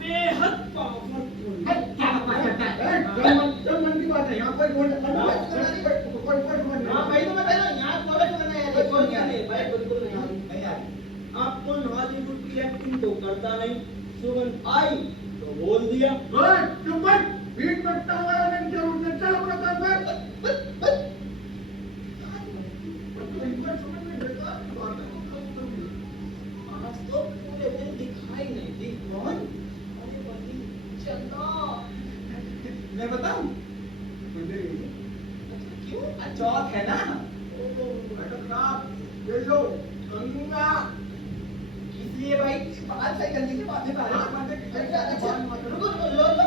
बेहद पावरफुल। क्या बकवास करता है? जब मन की बात है, यहाँ कोई बोल कोई सुगंध हाँ नहीं। भाई, तो मैं कह रहा हूँ, यहाँ कोई सुगंध नहीं आ रही। कोई क्या नहीं भाई, बिल्कुल नहीं आ रही। नहीं आ रही। आपको हॉलीवुड की एक्टिंग तो करता नहीं, सुगंध आई तो बोल दिया। ओए, चुप कर। बीच में टंग वाला नहीं जरूर नहीं। चल अपना काम कर। आज तो पूरे दिन दिखाई नहीं दी। कौन? अरे बंदी चंदा। मैं बताऊं? क्यों? चौक है ना? डॉक्टर साहब, ये लो गंगा। इसलिए भाई बात सही करने की बातें कर रहे हैं। रुको रुको लो लो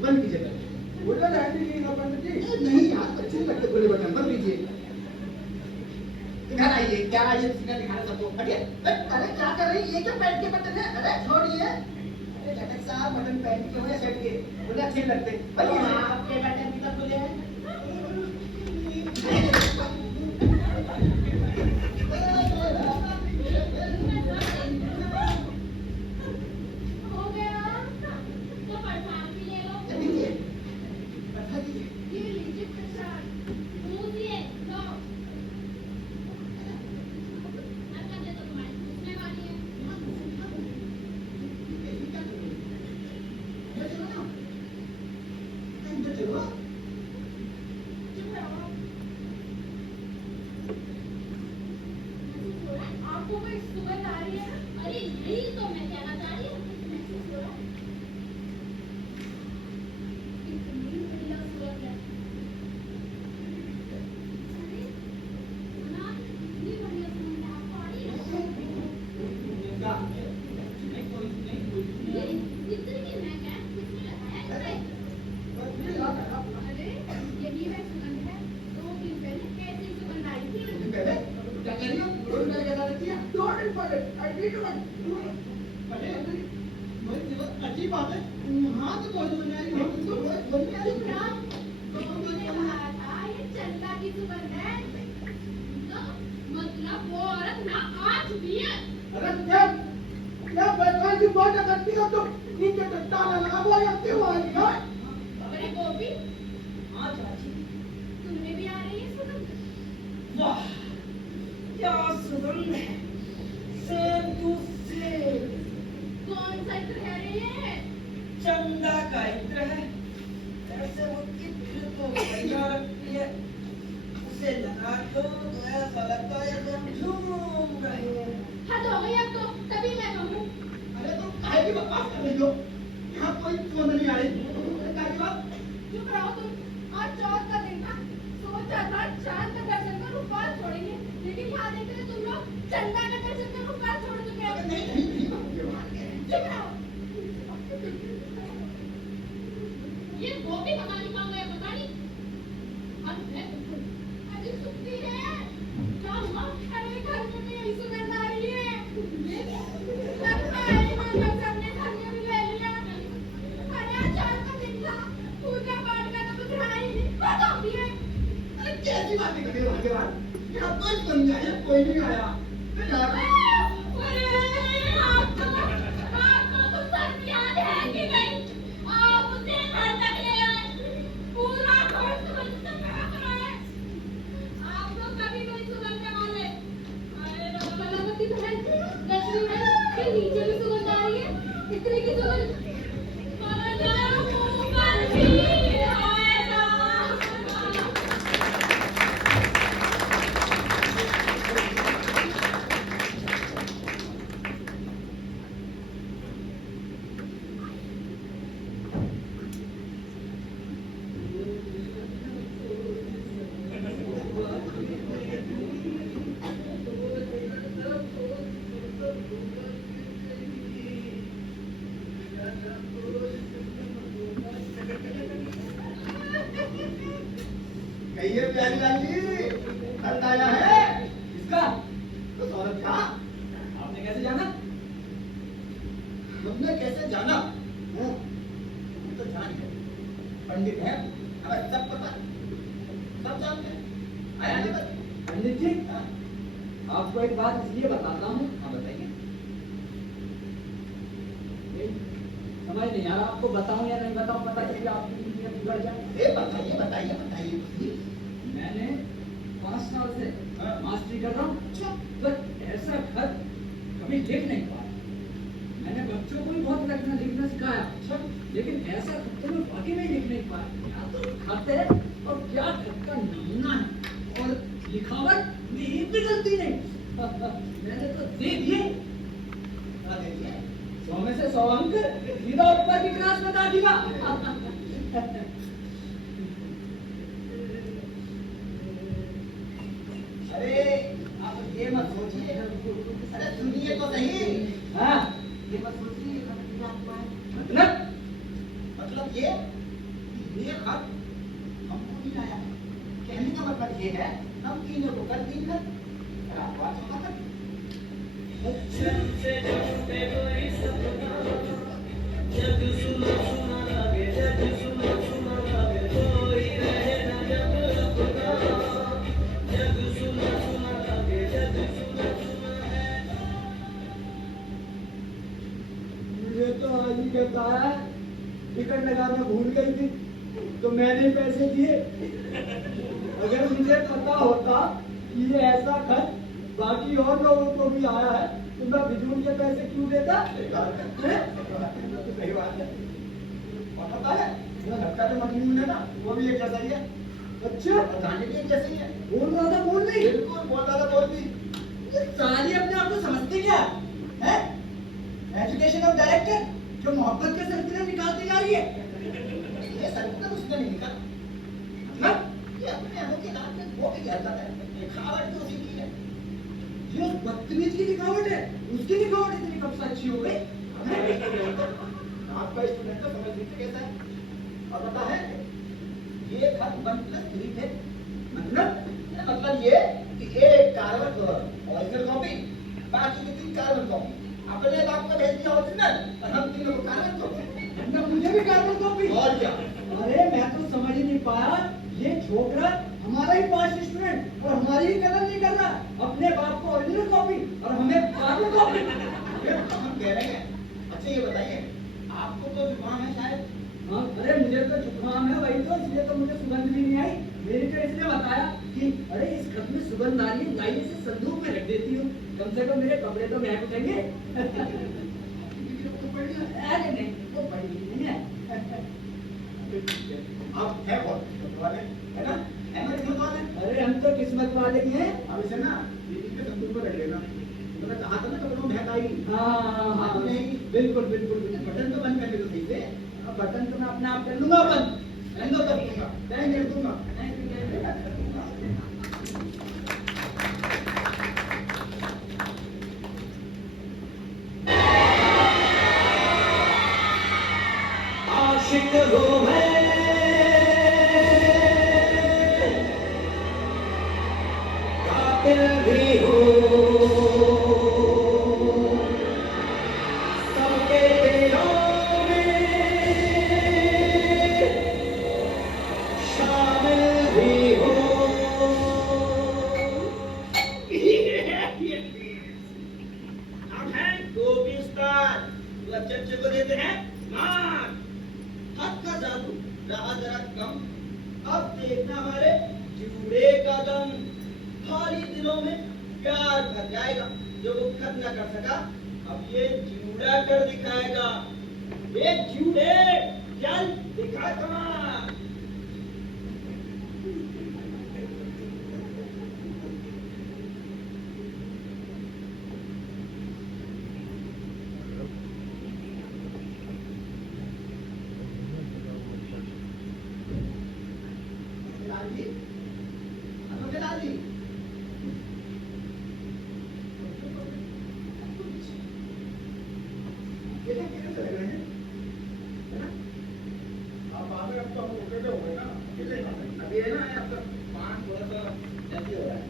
बंद कीजिए पहले। बोलो ना ऐसी नहीं ना पंडित जी। नहीं यार अच्छे लगते खुले बटन बंद कीजिए। इधर आइए क्या ये सिग्नल दिखा रहे सबको हटिए। अरे क्या कर रही है ये क्या पैंट के बटन है? अरे छोड़िए। अरे घटक साहब बटन पैंट के वजह से हट गए मुझे अच्छे लगते। आपके बटन भी तो खुले हैं। हो गया तो प्रसाद भी ले लो। लीजिए बैठा दीजिए। ये लीजिए प्रसाद, दूधिए लो। अच्छा दे दो, तुम्हारी पूछने वाली है। चुप रहो। महसूस हो रहा है? आपको कोई सुगंध आ रही है ना? अरे यही तो मैं कहना चाह रही हूँ। महसूस हो रहा है? कितनी बढ़िया सुगंध है। अरे ना, इतनी बढ़िया सुगंध है, आपको आ रही है? ये इतनी की महक है, किसने लगाया है? अरे यही है सुगंध है। 2 दिन पहले ऐसी सुगंध आई थी। पहले क्या कह रही हो? रोज मेरे क्या रहती है? अजीब बात है। हाँ तो कोई सुगंध नहीं आ रही है। तो रोज सुगंध नहीं आ रही है। गोपी ने कहा था ये चंदा की सुगंध है। तो मतलब वो औरत ना आज भी है। अरे क्या बैठा की बात करती हो तुम? नीचे तो ताला लगा हुआ है, क्यों आ रही है? अरे गोपी, हाँ चाची। तुम्हें भी आ रही है सुगंध? वाह, क्या सुगंध है। Same to same. कौन सा इत्र है रे ये? चंदा का इत्र है। ऐसे वो इत्र तो बढ़िया लगती है। उसे लगा तो ऐसा लगता है कि हम झूम रहे हैं। हद हो गई अब तो, तभी मैं कहूँ। अरे तो काहे की बकवास कर रही हो? यहाँ कोई सुगंध नहीं आ रही। अरे काहे की बात? चुप रहो तुम। आज चौथ का दिन था, सोचा था चांद का दर्शन करूं, बात थोड़ी चंदा का दर्शन का पुकार छोड़ चुके हो। नहीं नहीं नहीं भाग्यवान। चुप रहो। ये वो भी पता नहीं कहाँ गया, पता नहीं। अरे सुनती है क्या हुआ? अरे घर में भी यही सुगंध आ रही है। लगता है इन्होंने सबने घर में भी ले लिया। अरे आज 4 का दिन था, पूजा पाठ का तो कुछ रहा ही नहीं, बहुत होती है। अरे कैसी बातें कर रहे हो भाग्यवान? यहाँ कोई सुन जाए, कोई नहीं आया। अरे आपको तो सब याद है कि नहीं? आप उसे घर तक ले आए, पूरा घर सुगंध से महक रहा है। आप लोग कभी नहीं सुगंधने वाले। अरे कलावती बहन, लक्ष्मी बहन, के नीचे भी सुगंध आ रही है, इतनी की सुगंध। अरे मुंह पर भी आएगा। कहिए प्यारी लाल जी, खत आया है। किसका? तो सौरभ का। आपने कैसे जाना? तुमने कैसे जाना? हम तो जान गए, पंडित है, हमें सब पता, सब जानते हैं। आया नहीं बस। पंडित जी, आपको एक बात इसलिए बताता हूँ। हाँ बताइए। समझ नहीं यार, आपको बताऊं या नहीं बताऊं, पता चलिए आपकी नीयत बिगड़ जाए। बताइए बताइए बताइए। मैंने 5 साल से मास्टरी कर रहा हूँ, तो ऐसा खत कभी लिख नहीं पाया। मैंने बच्चों को भी बहुत लिखना सिखाया, लेकिन ऐसा खत तो मैं वाकई में लिख नहीं पाया। क्या तो खत है और क्या खत का नमूना है, और लिखावट में एक भी गलती नहीं। मैंने तो दे दिए 100 में से 100 अंक, सीधा ऊपर की क्लास में दाखिला। अरे आप ये मत सोचिए, अरे सुनिए तो सही। हाँ, ये मत सोचिए मतलब मतलब ये खत हमको नहीं आया। कहने का मतलब ये है, हम तीनों को कर 3 खत, और आपको आज 4 खत। मुझे तो आज ही कहता है टिकट लगाना भूल गई थी, तो मैंने पैसे दिए। अगर मुझे पता होता कि ये ऐसा खत बाकी और लोगों को भी आया है, तो मैं फिजूल के पैसे क्यों देता? सही बात है। सही बात है। और पता है, सबका जो मजनून है ना, वो भी एक जैसा ही है। अच्छा, और गाने भी एक जैसे ही है। बोल रहा था बोल नहीं। बिल्कुल बोल रहा था, बोल भी। ये साली अपने आप को समझती क्या है? एजुकेशन ऑफ डायरेक्टर जो मोहब्बत के सर्कुलर निकालती जा रही है। ये सर्कुलर उसने नहीं लिखा, मतलब ये अपने अनु के नाम में वो भी कहता है। लिखावट तो उसी की है। जो बदतमीज की लिखावट है, उसकी लिखावट इतनी कब से अच्छी हो गई? आपका स्टूडेंट तो समझ लीजिए कैसा है। और पता है, ये खत 1+3 थे। मतलब ये कि एक कार्बन ओरिजिनल कॉपी, बाकी की 3 कार्बन कॉपी। अपने बाप को भेज दिया ओरिजिनल, और हम तीनों को कार्बन कॉपी। मतलब मुझे भी कार्बन कॉपी? और क्या? अरे मैं तो समझ ही नहीं पाया, ये छोकरा हमारा ही पास स्टूडेंट और हमारी ही कदर नहीं कर रहा। अपने बाप को ओरिजिनल कॉपी और हमें कार्बन कॉपी। हम कह रहे हैं। अच्छा ये बताइए, आपको तो जुकाम है शायद? हाँ, अरे मुझे तो जुकाम है, वही तो, इसलिए तो मुझे सुगंध भी नहीं आई। मेरी तो इसलिए बताया कि अरे इस खत में सुगंध आ रही है, लाइए से संदूक में रख देती हूँ, कम से कम मेरे कपड़े तो महक उठेंगे। अरे नहीं, वो बड़ी नहीं है। आप है बहुत वाले, है ना? है ना किस्मत वाले? अरे हम तो किस्मत वाले ही हैं। अब इसे ना दीदी के संदूक पर रख लेना। तो मैं कहा था ना कपड़ों में महक आई। हाँ, बिल्कुल बिल्कुल बिल्कुल। बटन तो बंद करके तो सही से। अब बटन तो मैं अपने आप कर लूंगा बंद। बंद तो कर दूंगा, मैं कर दूंगा। भी हो सबके दिलों में शामिल भी हो। अब है गोपी स्टार बच्चे को देते हैं मार। हाथ का जादू रहा जरा कम, अब देखना हमारे जुड़े का दम। खाली दिलों में प्यार भर जाएगा, जो वो खत्म न कर सका अब ये जूड़ा कर दिखाएगा। ये जूड़े चल दिखा कमाल। बिलाल जी, हेलो बिलाल जी। कैसे कैसे लग रहे हैं, है ना? आप आ गए, अब तो हम अकेले हो गए ना, अकेले खा रहे हैं। अभी है ना आपका पान थोड़ा सा जल्दी हो रहा है।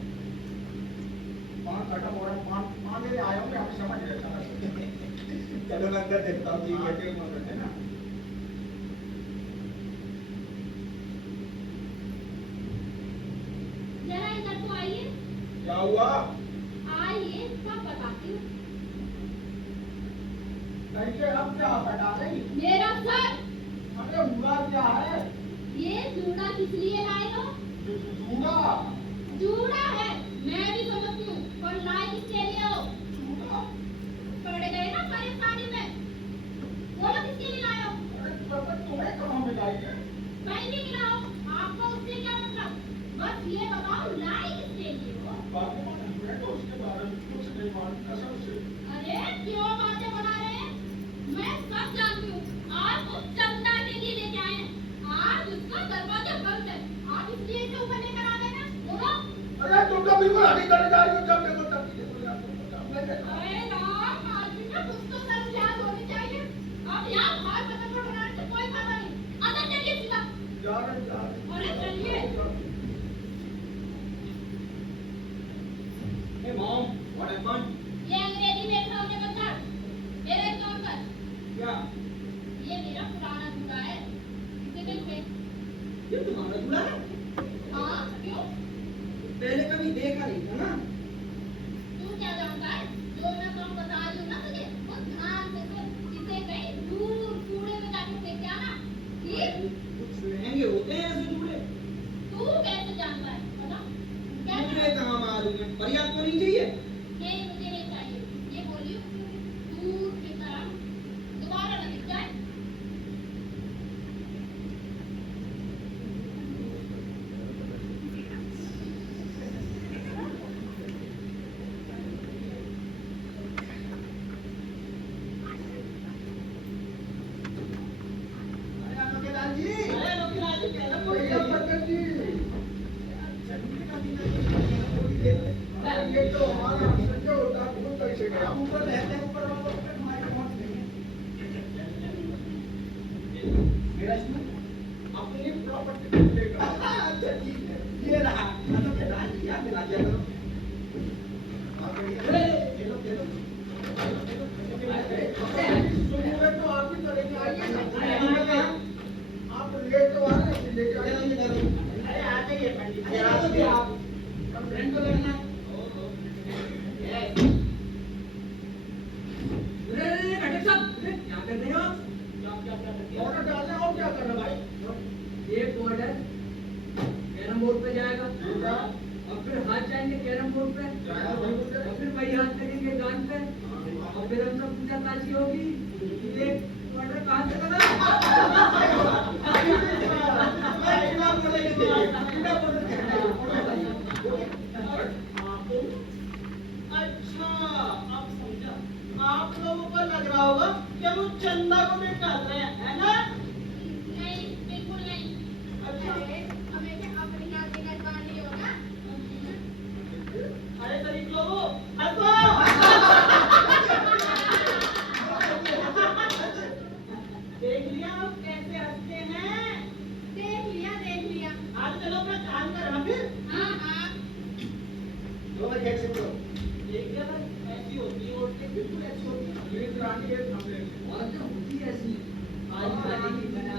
पान खत्म हो रहा है, पान लेने आए होंगे, हमें समझ गए अचानक से। चलो मैं अंदर देखता हूँ। हाँ, ठीक है ना। जरा इधर तो आइए। क्या हुआ? आइए, सब बताती हूँ। कैसे अब क्या हटा रही? मेरा सर, अरे हुआ क्या है? ये जूड़ा किस लिए लाए हो? जूड़ा? जूड़ा है, मैं भी समझती हूँ, पर लाए किसके लिए हो? जूड़ा? पड़ गए ना परेशानी में, बोलो किसके लिए लाए हो? अरे तब तुम्हें कहाँ मिलाई है? कहीं भी मिला हो, आपको उससे क्या मतलब? बस ये बताओ लाए किसके लिए हो? बाकी मैं तो उसके बारे में कुछ नहीं मालूम कसम से। अरे क्यों बातें बना रहे हैं? मैं सब जानती हूँ, आप उस चंदा के लिए लेके आए हैं। आज उसका दरवाजा बंद है, आप इसलिए इसे ऊपर लेकर आ गए ना, बोलो। अरे तुम तो बिल्कुल हटी कर जा रही हो, जब देखो तब देखो यार, तुम बताओ। अरे राम, आदमी में कुछ तो समझात होनी चाहिए। अब यहाँ बाहर बदल कर बनाने से कोई फायदा नहीं। अंदर चलिए सीधा। जा रहे। अरे चलिए। Hey mom, what happened? ये अंग्रेजी में था उन्हें बता। मेरा इग्नोर कर। क्या? ये मेरा पुराना जूड़ा है। इसे देख ले। ये तुम्हारा जूड़ा है? हाँ, क्यों? पहले कभी देखा नहीं था ना। तू क्या जानता है? जो मैं काम बता रही हूँ ना तुझे, वो ध्यान से सुन। इसे कहीं दूर कूड़े में जाके फेंक के आना। ठीक? कुछ महंगे होते हैं ऐसे जूड़े। तू कैसे जानता है? बता। क्या मुझे कहाँ मालूम है, पर ये आपको नहीं चाहिए। नहीं, मुझे नहीं चाहिए। ये बोलियो दूर की तरह दोबारा न दिख जाए। अरे अनोखेलाल जी, अरे लोकराज जी, कैसा बोल भैया रहे हैं? पंडित जी, चटनी का दिन है, थोड़ी देर में। अरे ये तो हमारा संजय होता है, भूल कैसे गया? हम ऊपर रहते हैं, ऊपर वालों पे हमारी पहुंच नहीं है। मेरा इसमें अपनी प्रॉपर्टी लेकर आओ। अच्छा ठीक है, ये रहा अनोखेलाल जी, याद दिला दिया करो। हाँ, बढ़िया। ये लो, ये लो। सुनिए तो आप ही करेंगे, आइए ना। अरे कहाँ? आप लेट तो आ रहे हैं, लेके ये लो, आइए। ये लो। अरे आ जाइए पंडित जी, अरे आप आओ भी जी, आप। अब फ्रेंड को लगना है। अरे घटक साहब, अरे क्या कर रहे हो आप? ऑर्डर डालना और क्या करना भाई? एक ऑर्डर कैरम बोर्ड पे जाएगा जूड़ा? और फिर हाथ जाएंगे कैरम बोर्ड पे जाएगा वहीं पे। और फिर वही हाथ लगेंगे गान पे और फिर हम लोग पूछा ताजी होगी कि ये ऑर्डर कहाँ से लगा? अच्छा, अब समझा। आप लोगों को लग रहा होगा कि हम उस चंदा को भी काट रहे हैं, है ना? नहीं, बिल्कुल नहीं। अच्छा। हमें क्या अपनी नाती का एतबार नहीं होगा? अरे शरीफ लोगों, हंसो। देख कैसे करो? एक जगह ऐसी होती है और एक बिल्कुल ऐसी होती है। ये तो रानी है हमने। और क्या होती है ऐसी आज जाने की मना,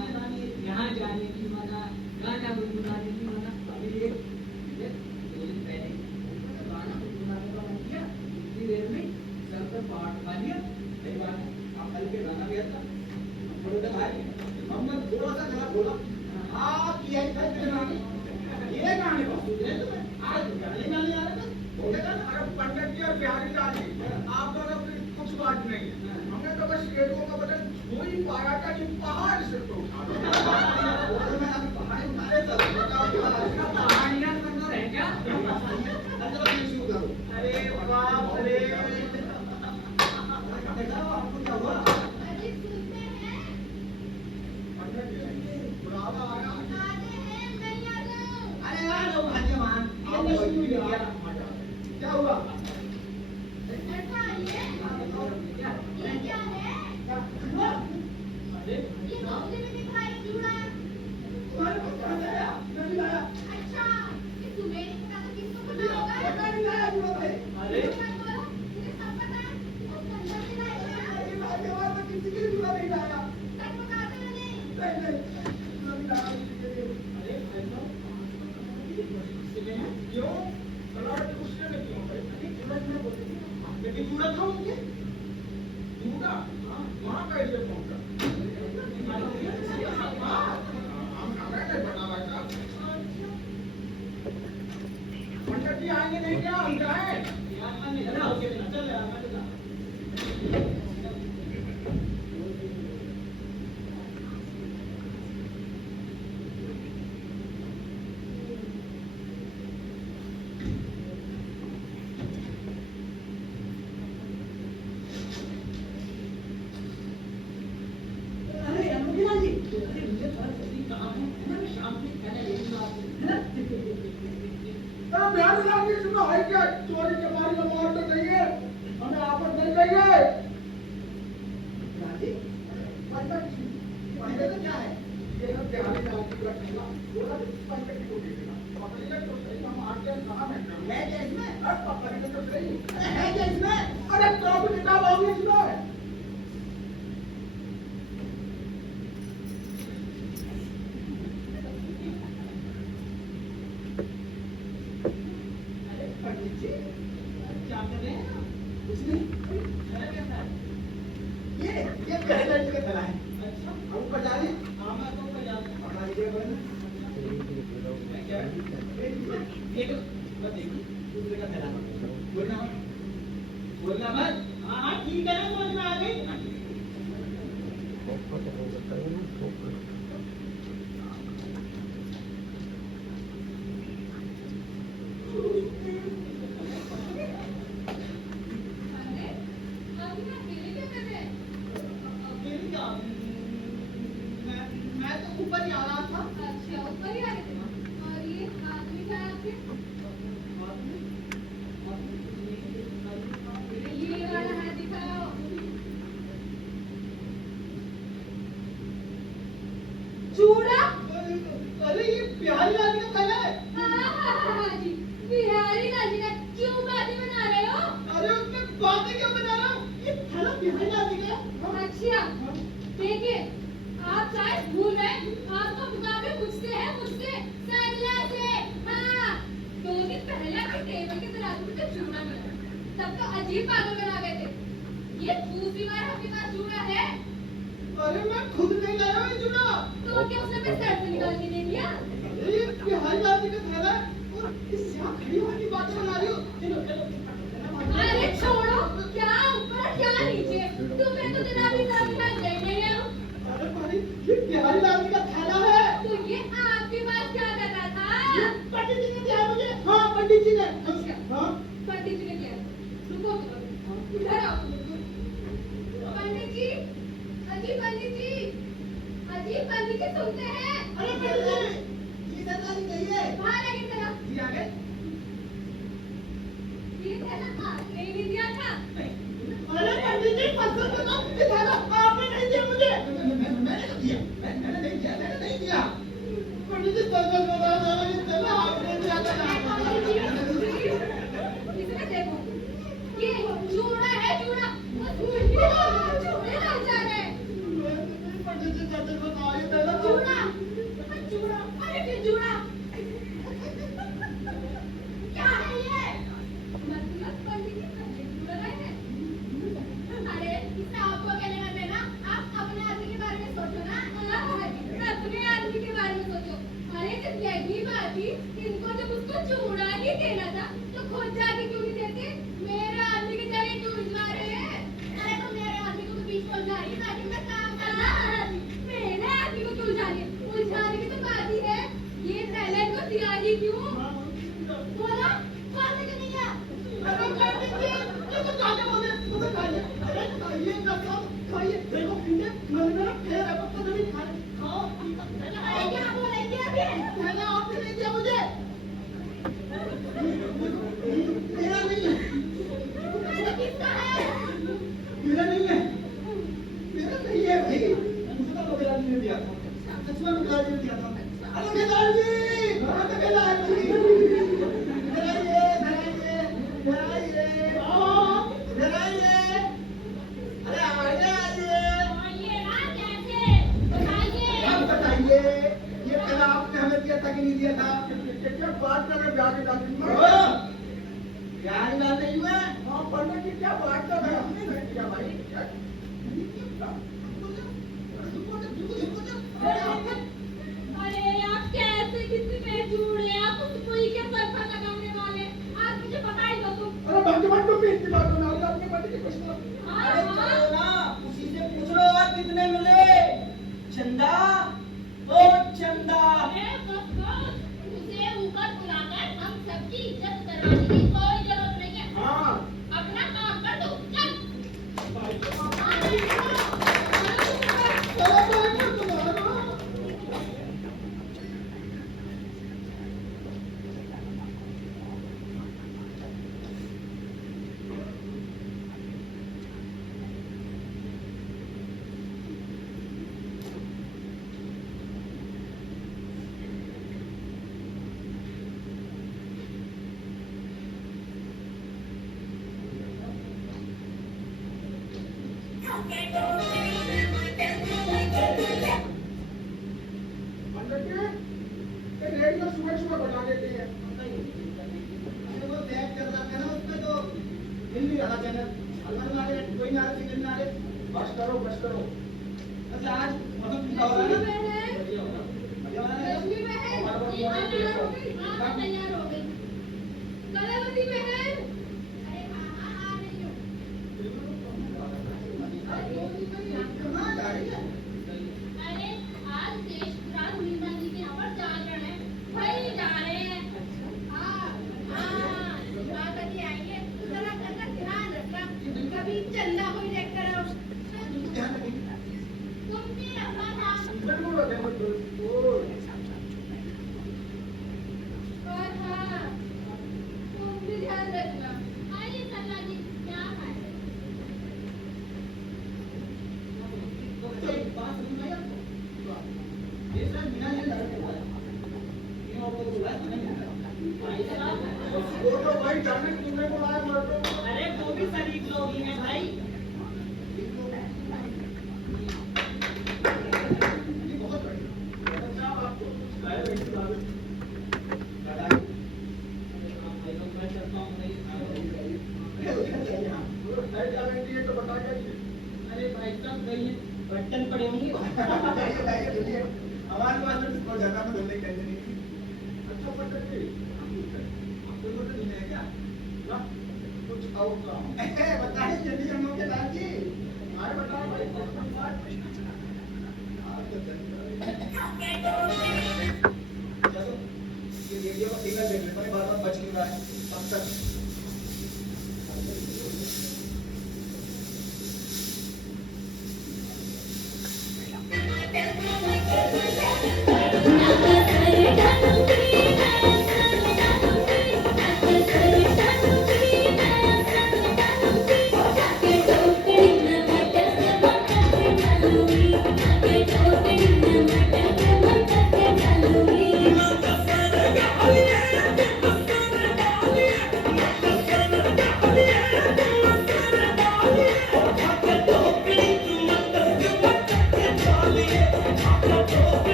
यहाँ जाने की मना, गाना गुनगुनाने की मना। अभी एक 2 दिन पहले गाना गुनगुनाने का मन किया, इतनी देर में सर पर पहाड़ उठा लिया। नहीं बात आप कल के गाना गया था बोले थे भाई हमने थोड़ा सा गला खोला आप ये ये गाने को सुने तुम्हें आज गाने गाने आ रहे थे बोले था अरे पंडित जी और बिहारी लाल जी आप दोनों की कुछ बात नहीं है हमने तो बस रेडियो का बटन छू ही पाया था कि पहाड़ से तो उठा बोले मैं अभी पहाड़ उठा रहे थे पहाड़ियाँ अंदर है क्या? अंदर नहीं शुरू करो अरे बाप रे देखा आपको क्या हुआ अरे सुनते हैं बुलावा आया आते हैं नहीं आते हो। अरे यार वो भाग्यवान आप ये शुरू क्या किया। क्या हुआ अच्छा ये क्या है? अरे ये कौन में दिखाई जुड़ा? तुम्हारे पास कहाँ से आया नहीं लाया अच्छा ये तुम्हें नहीं पता तो किसको पता होगा? पता नहीं लाया बुआ भाई अरे मत बोलो, मुझे सब पता है। वो कंजर से लाएगा। अरे भाई जवाब में किसी के लिए बुआ नहीं लाया सच बताते हो नहीं? नहीं नहीं लाया किसी के लिए अरे ऐसा इसमें है क्यों सलाड उसने नहीं क्यों भाई अरे जरूरत में बोलते थे लेकिन जूड़ा था उनके जूड़ा हाँ वहाँ कैसे पहुँचा हमें नहीं पता भाई साहब पंडित जी आएंगे नहीं क्या हम जाए यार मैं नहीं चला ओके चल यार मैं चला अरे अनुगिरा जी, अरे मुझे थोड़ा जल्दी काम है ना, मैं शाम में खाना ले लूंगा आपको, है ना? बिहार लाल जी सुनो है क्या चोरी के मारी का मार तो नहीं है हमें आपस नहीं चाहिए राजी पंडित जी पंडित क्या है ये ना बिहारी लाल जी का कहना बोला पंडित जी को दे देना पकड़िए तो सही हम आके कहाँ में है क्या इसमें अरे पकड़िए तो सही अरे है क्या इसमें अरे कॉपी किताब होगी इसमें पंडित जी क्या कर रहे हैं कुछ नहीं है कैसा है ये पहला जी का थैला है अच्छा हम ऊपर जा रहे हैं हाँ मैं तो बजा पकड़ा लीजिए बन क्या ये तो बस देखिए दूसरे का थैला बोलना बोलना मत हाँ हाँ ठीक है ना समझ में आ गई अरे आप यहाँ अकेले क्या कर रहे हैं? फिर क्या मैं तो ऊपर ही आ रहा था अच्छा ऊपर ही आ रहे थे। और ये आदमी क्या है आपके? ये वाला है दिखाओ। चूड़ा? अरे ये बिहारी लाल का थैला है हाँ जी, बिहारी लाल जी का क्यों बातें बना रहे हो? अरे उसमें बातें क्यों बता रहा हूँ ये थैला बिहारी लाल का है अच्छा, देखिए, आप शायद भूल गए, आपका मुकाबले मुझसे है, मुझसे, सरला से। हाँ, 2 दिन पहले आपके टेबल के तराजू में जब चूड़ा मिला, तब तो अजीब पागल बना गए थे। ये दूसरी बार आपके पास चूड़ा है, अरे मैं खुद नहीं लाया हूँ ये जूड़ा तो क्या उसने अपने सर से निकाल के दे दिया? ये बिहारी लाल का थैला है और इस यहाँ खड़ी होने की बातें बना रही हो चलो चलो अरे छोड़ो, क्या ऊपर क्या नीचे, तुम्हें तो जनाबी साहब का देंगे ही हो। अरे भाई ये बिहारी लाल का थैला है तो ये आपके पास क्या कर रहा था? ये पंडित जी ने दिया मुझे हाँ पंडित जी ने अच्छा, हाँ पंडित जी ने किया। रुको तुम, इधर आओ। पंडित जी, अजी पंडित जी, अजी पंडित जी सुनते हैं? अरे पंडित जी ये थैला नहीं चाहिए बाहर आइए जरा। जी आ गए ये थैला आपने ही नहीं दिया था। अरे पंडित जी पसंद करो ये थैला आपने नहीं दिया मुझे मैंने दिया मैंने नहीं दिया पंडित जी पसंद करो ये थैला आपने दिया था पंडित जी, इसमें दिया था। क्या बात कर रहे ब्याह के दादी में? प्यार ना नहीं हुआ। हाँ, पंडित जी क्या बात कर रहे हैं? हमने नहीं किया भाई। अरे आप कैसे किसी पे जुड़े? आप उसको ही के सर पर लगाने वाले। आज मुझे बता ही दो तुम। अरे भगवान तुम भी इतनी बात सुना रहे हो, अपने पति की कुछ ना। अरे चलो ना, उसी से पूछ लो और कितने मिले? चंदा, ओ चंदा। अरे बस बस, उसे ऊपर बुलाकर हम सबकी इज्जत करवाने की कोई जरूरत नहीं है। हाँ। अपना काम कर दो, चल। पंडित जी, ये रेडियो सुबह सुबह बजा देती है। अरे वो बैक कर रहा था ना उसमें तो मिल नहीं रहा चैनल। अलग ना रहे, कोई ना रहे, सिग्नल ना रहे। बस करो, बस करो। अच्छा आज मौसम ठंडा हो रहा है ना? बहन, बढ़िया हो रहा है। बढ़िया हो रहा है ना? लक्ष्मी बहन, ये तैयार हो गई? हाँ, तैयार हो गई। कलावती बहन, अरे हाँ, आ रही हूँ। कहाँ जा रही है? अरे आज देश रात मीना जी के यहाँ पर जागरण है, वहीं जा रहे हैं। हाँ, माता जी आएंगे, तो जरा करना ध्यान रखना, कभी चंदा कोई देखकर आओ। ध्यान रखेंगे। तुम भी अपना ध्यान बिल्कुल रखेंगे, बिल्कुल। और हाँ, तुम भी ध्यान रखना। आइए चंदा जी, क्या है? एक बात समझ में आई आपको? ये सर बिना ये लड़ के बोला है। इन औरतों को बोला है, बिना ये लड़ के। भाई साहब, वो तो भाई जाने तुमने बुलाया मेरे को। अरे वो भी शरीफ लोग ही हैं भाई। ये बहुत बढ़िया। डॉक्टर साहब आपको कुछ कहे नहीं सुना दे। दादा, भाई लोग मैं चलता हूँ नहीं। उधर जाइए आप। वो है गारंटी है तो बता के। अरे भाई साहब गई है, बर्तन पड़े होंगे। जाइए, जाइए, धुलिए। हमारे पास तो इसको ज्यादा में धुलने की टेंशन नहीं है। अच्छा पंडित जी, आपको तो नहीं है क्या? ना कुछ और काम। बताइए जल्दी हम लोग के साथ जी। आए बताओ भाई, कुछ बात। आप तो चलो, ये रेडियो का सिग्नल देख लेते हैं, बार-बार बच नहीं रहा है। अब तक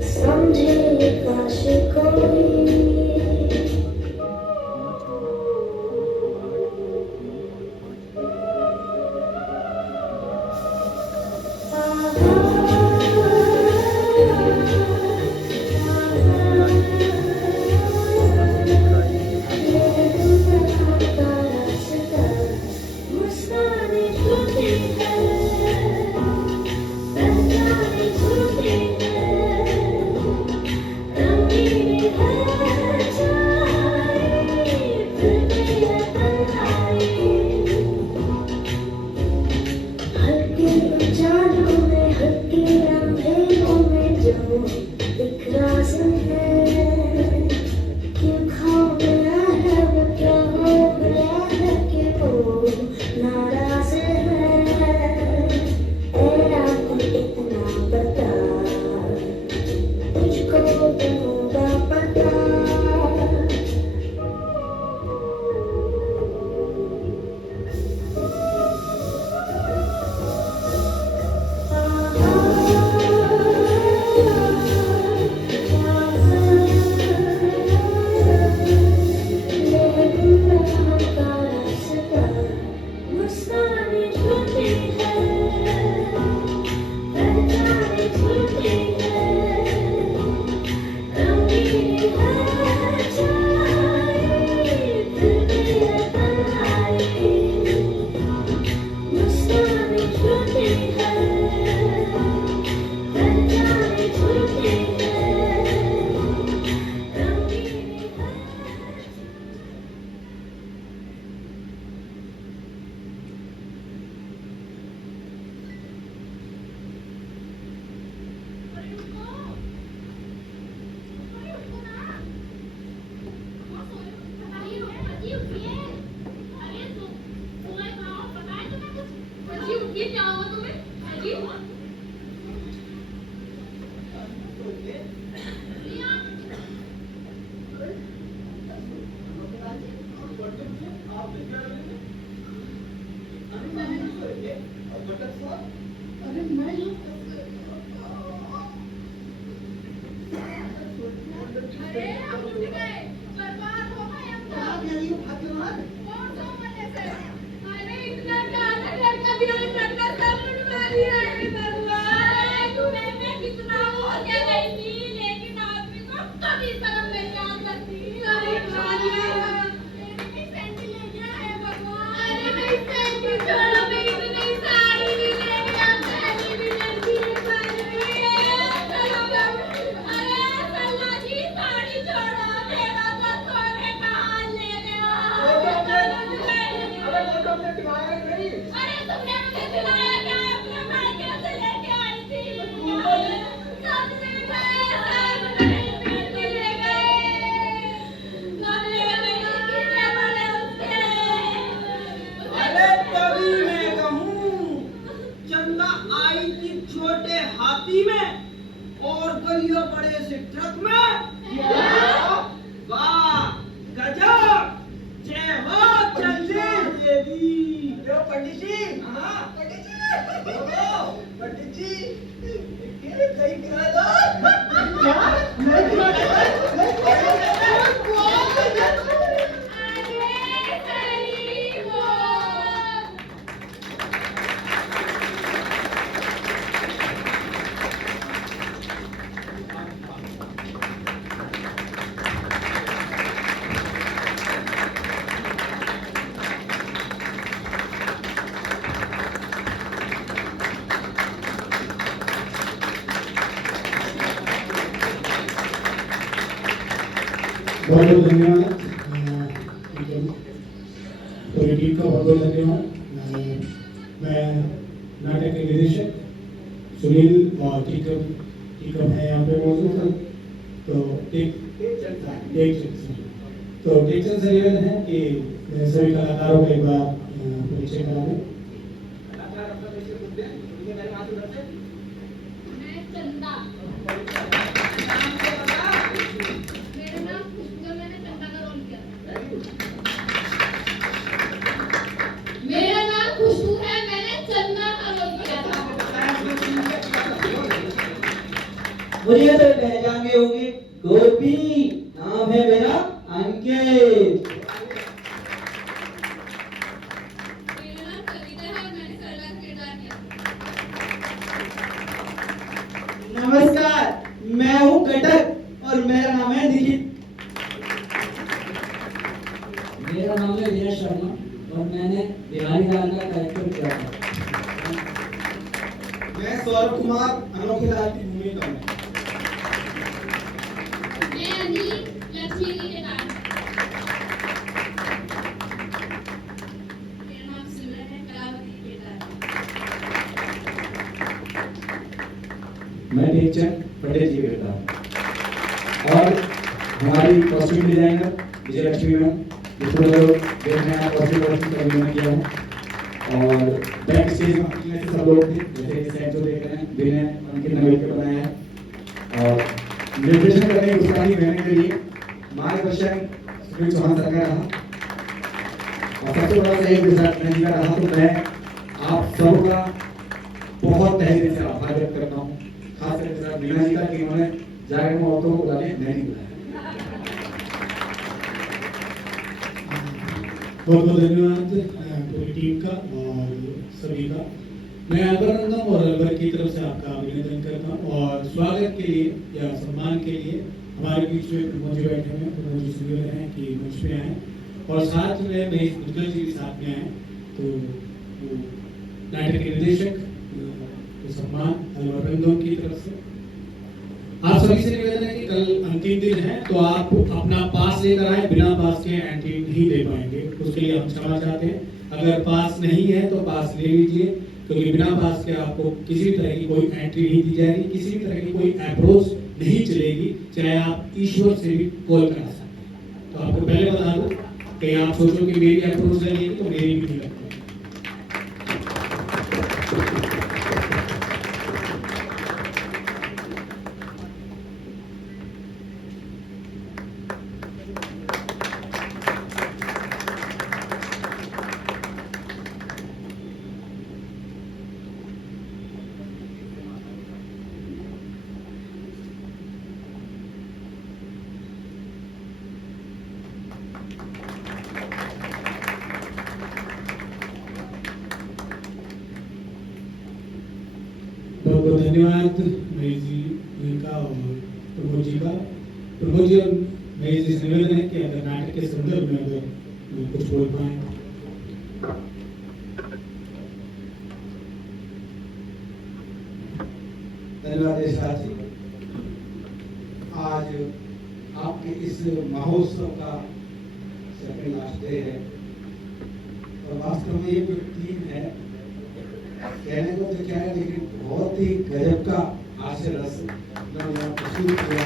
Someday ये क्या हुआ तुम्हें? जी अरे मैं अरे हम उठ गए, बर्बाद हो गए हम क्या सब। कह रही हो फातिमा? कौन सा मजे से? अरे इतना काला लड़का भी हमें करना सब उठवा लिया है भगवान। तुम्हें मैं कितना हो क्या गई थी, लेकिन आदमी को कभी शर्म नहीं आती। अरे खालिया मेरी सैंडल ले गया है भगवान। अरे मेरी सैंडल छोड़ो, मेरी तो नई साड़ी भी ले गया, थैली भी लड़की ने पहनी है। चलो अरे सल्ला जी साड़ी छोड़ो, मेरा तो सोने का हाल ले गया। अरे वो तो हमने दिलाया ही नहीं। अरे तुमने मुझे दिलाया क्या? अपने मायके से लेके आई थी। सब ले गए, सब ले गए। सब ले गए, कितने बड़े उससे। अरे तभी मैं कहूँ चंदा आई थी छोटे हाथी में और गलिया बड़े से ट्रक में। वाह गजब, जय हो चंदी देवी। जो पंडित जी, हाँ पंडित जी, बोलो पंडित जी, ये सही करा दो। क्या? मैं करा अरे सही हो। बहुत बहुत धन्यवाद पूरी टीम का, बहुत बहुत धन्यवाद। मैं नाटक के निदेशक सुनील और टीकम है यहाँ पे मौजूद है। तो टेक चंद से निवेदन है कि सभी कलाकारों को एक बार परिचय करा दें। कलाकार अपना परिचय करते हैं, उनके बारे में हाथ उठाते हैं। मैं चंदा, नाम तो बता। मेरा नाम खुशबू, मैंने चंदा का रोल किया। मेरा नाम खुशबू है, मैंने चंदा का रोल किया था। मुझे तो पहचान गए होंगे, गोपी नाम है मेरा अंकित। मेरा नाम कविता है और मैंने सरला का किरदार किया। नमस्कार, मैं हूँ कटक और मेरा नाम है निखित। मेरा नाम है विजय शर्मा और मैंने बिहारी लाल का कैरेक्टर किया था। मैं सौरभ कुमार, अनोखे लाल की भूमिका में। मैं अनिल, लक्ष्मी की किरदार। मेरा नाम सिमरन है, कलावती की किरदार। मैं टेकचंद पंडित जी करता और हमारी कॉस्ट्यूम डिजाइनर विजय लक्ष्मी मैम, जिसको लोग देख रहे हैं कॉस्ट्यूम का मैंने किया है। और बैक स्टेज में सब लोग थे, जैसे कि सेट जो देख रहे हैं विनय उनके नवेल के बनाया है। और निर्देशन करने की गुस्ताखी मैंने करी है, मार्गदर्शन सुनील चौहान सर का रहा और सबसे बड़ा सहयोग के साथ मैं का रहा। तो मैं आप सबका बहुत तहे दिल से आभार व्यक्त करता हूँ, खास करके सर मीना जी का कि उन्होंने जाकर में औरतों को बुलाने मैं नहीं बुलाया। बहुत बहुत धन्यवाद पूरी टीम का और सभी का। मैं अलबर रंगम और अलबर की तरफ से आपका अभिनंदन करता हूँ और स्वागत के लिए या सम्मान के लिए हमारे बीच में प्रमोद जी बैठे हुए हैं, प्रमोद जी सुन रहे हैं कि मंच पे आए और साथ में महेश मुद्गल जी भी साथ में आए। तो नाटक के निर्देशक को सम्मान अलबर रंगम की तरफ से। आप सभी से निवेदन है कि कल अंतिम दिन है, तो आप अपना पास लेकर आए, बिना पास के एंट्री नहीं दे पाएंगे, उसके लिए हम क्षमा चाहते हैं। अगर पास नहीं है तो पास ले लीजिए, क्योंकि बिना पास के आपको किसी भी तरह की कोई एंट्री नहीं दी जाएगी, किसी भी तरह की कोई अप्रोच नहीं चलेगी, चाहे आप ईश्वर से भी कॉल करा सकते हैं। तो आपको पहले बता दूं कि आप सोचो कि मेरी अप्रोच लगेगी तो मेरी भी नहीं लगती। बहुत बहुत धन्यवाद महेश जी का और प्रमोद जी का। प्रमोद जी और महेश जी से निवेदन है कि अगर नाटक के संदर्भ में अगर कुछ बोल पाए। धन्यवाद यशराज जी। आज आपके इस महोत्सव का सेकंड लास्ट डे है और वास्तव में ये जो टीम है कहने को तो क्या है, लेकिन बहुत ही गजब का हास्य रस उन्होंने यहाँ प्रस्तुत किया।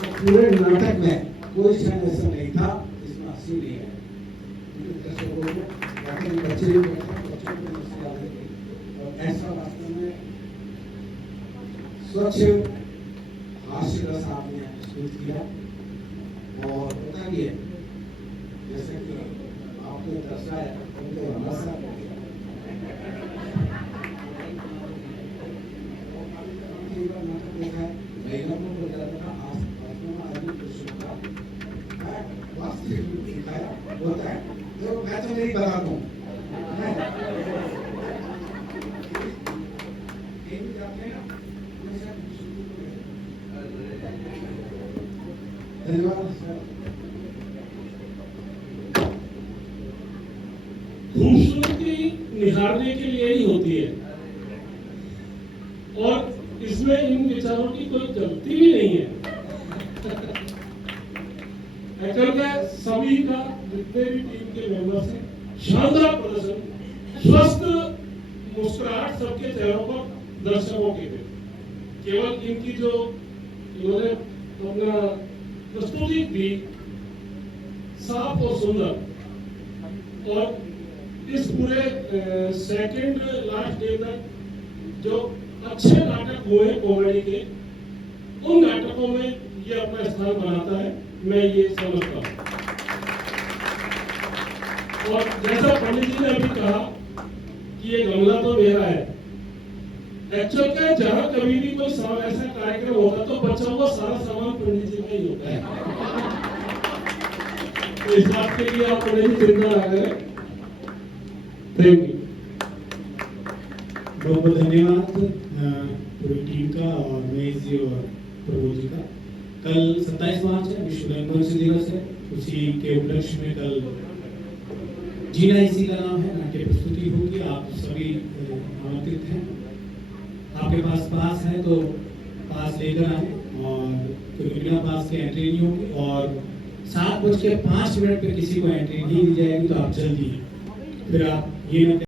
तो पूरे नाटक में कोई क्षण ऐसा नहीं था जिसमें हंसी नहीं है। दर्शकों को बच्चे बच्चों को हंसी आ रही थी और ऐसा वास्तव में स्वच्छ हास्य रस आपने प्रस्तुत किया। और होता भी है जैसे कि आपने दर्शाया उनको हमेशा नाटक देखा है, महिला को बोल जाता था आदमी पुरुषों का वास्तविक रूप दिखाया होता है। देखो मैं तो नहीं बता दूं धन्यवाद सर। खूबसूरती निहारने के लिए ही होती है और इसमें इन विचारों की कोई गलती भी नहीं है। एक्चुअल में सभी का जितने भी टीम के मेंबर्स हैं शानदार प्रदर्शन, स्वस्थ मुस्कुराहट सबके चेहरों पर दर्शकों के थे। केवल इनकी जो इन्होंने अपना प्रस्तुति दी साफ और सुंदर और इस पूरे सेकंड लास्ट डे तक जो अच्छे नाटक हुए कॉमेडी के, उन नाटकों में ये अपना स्थान बनाता है, मैं ये समझता हूँ। और जैसा पंडित जी ने अभी कहा कि ये गमला तो मेरा है, एक्चुअल का जहां कभी भी कोई ऐसा कार्यक्रम होता तो बच्चों को सारा सामान पंडित जी का ही होता है। तो इस बात के लिए आप पंडित जी चिंता ना करें। Thank you. बहुत बहुत धन्यवाद पूरी टीम का और महेश जी और प्रभु जी का। कल 27 मार्च है, विश्व रंगमंच दिवस है। उसी के उपलक्ष्य में कल जीना इसी का नाम है नाट्य प्रस्तुति होगी। आप सभी आमंत्रित हैं। आपके पास पास है तो पास लेकर आए और क्योंकि बिना पास के एंट्री नहीं होगी और 7:05 पे किसी को एंट्री नहीं दी जाएगी तो आप जल्दी फिर आप ये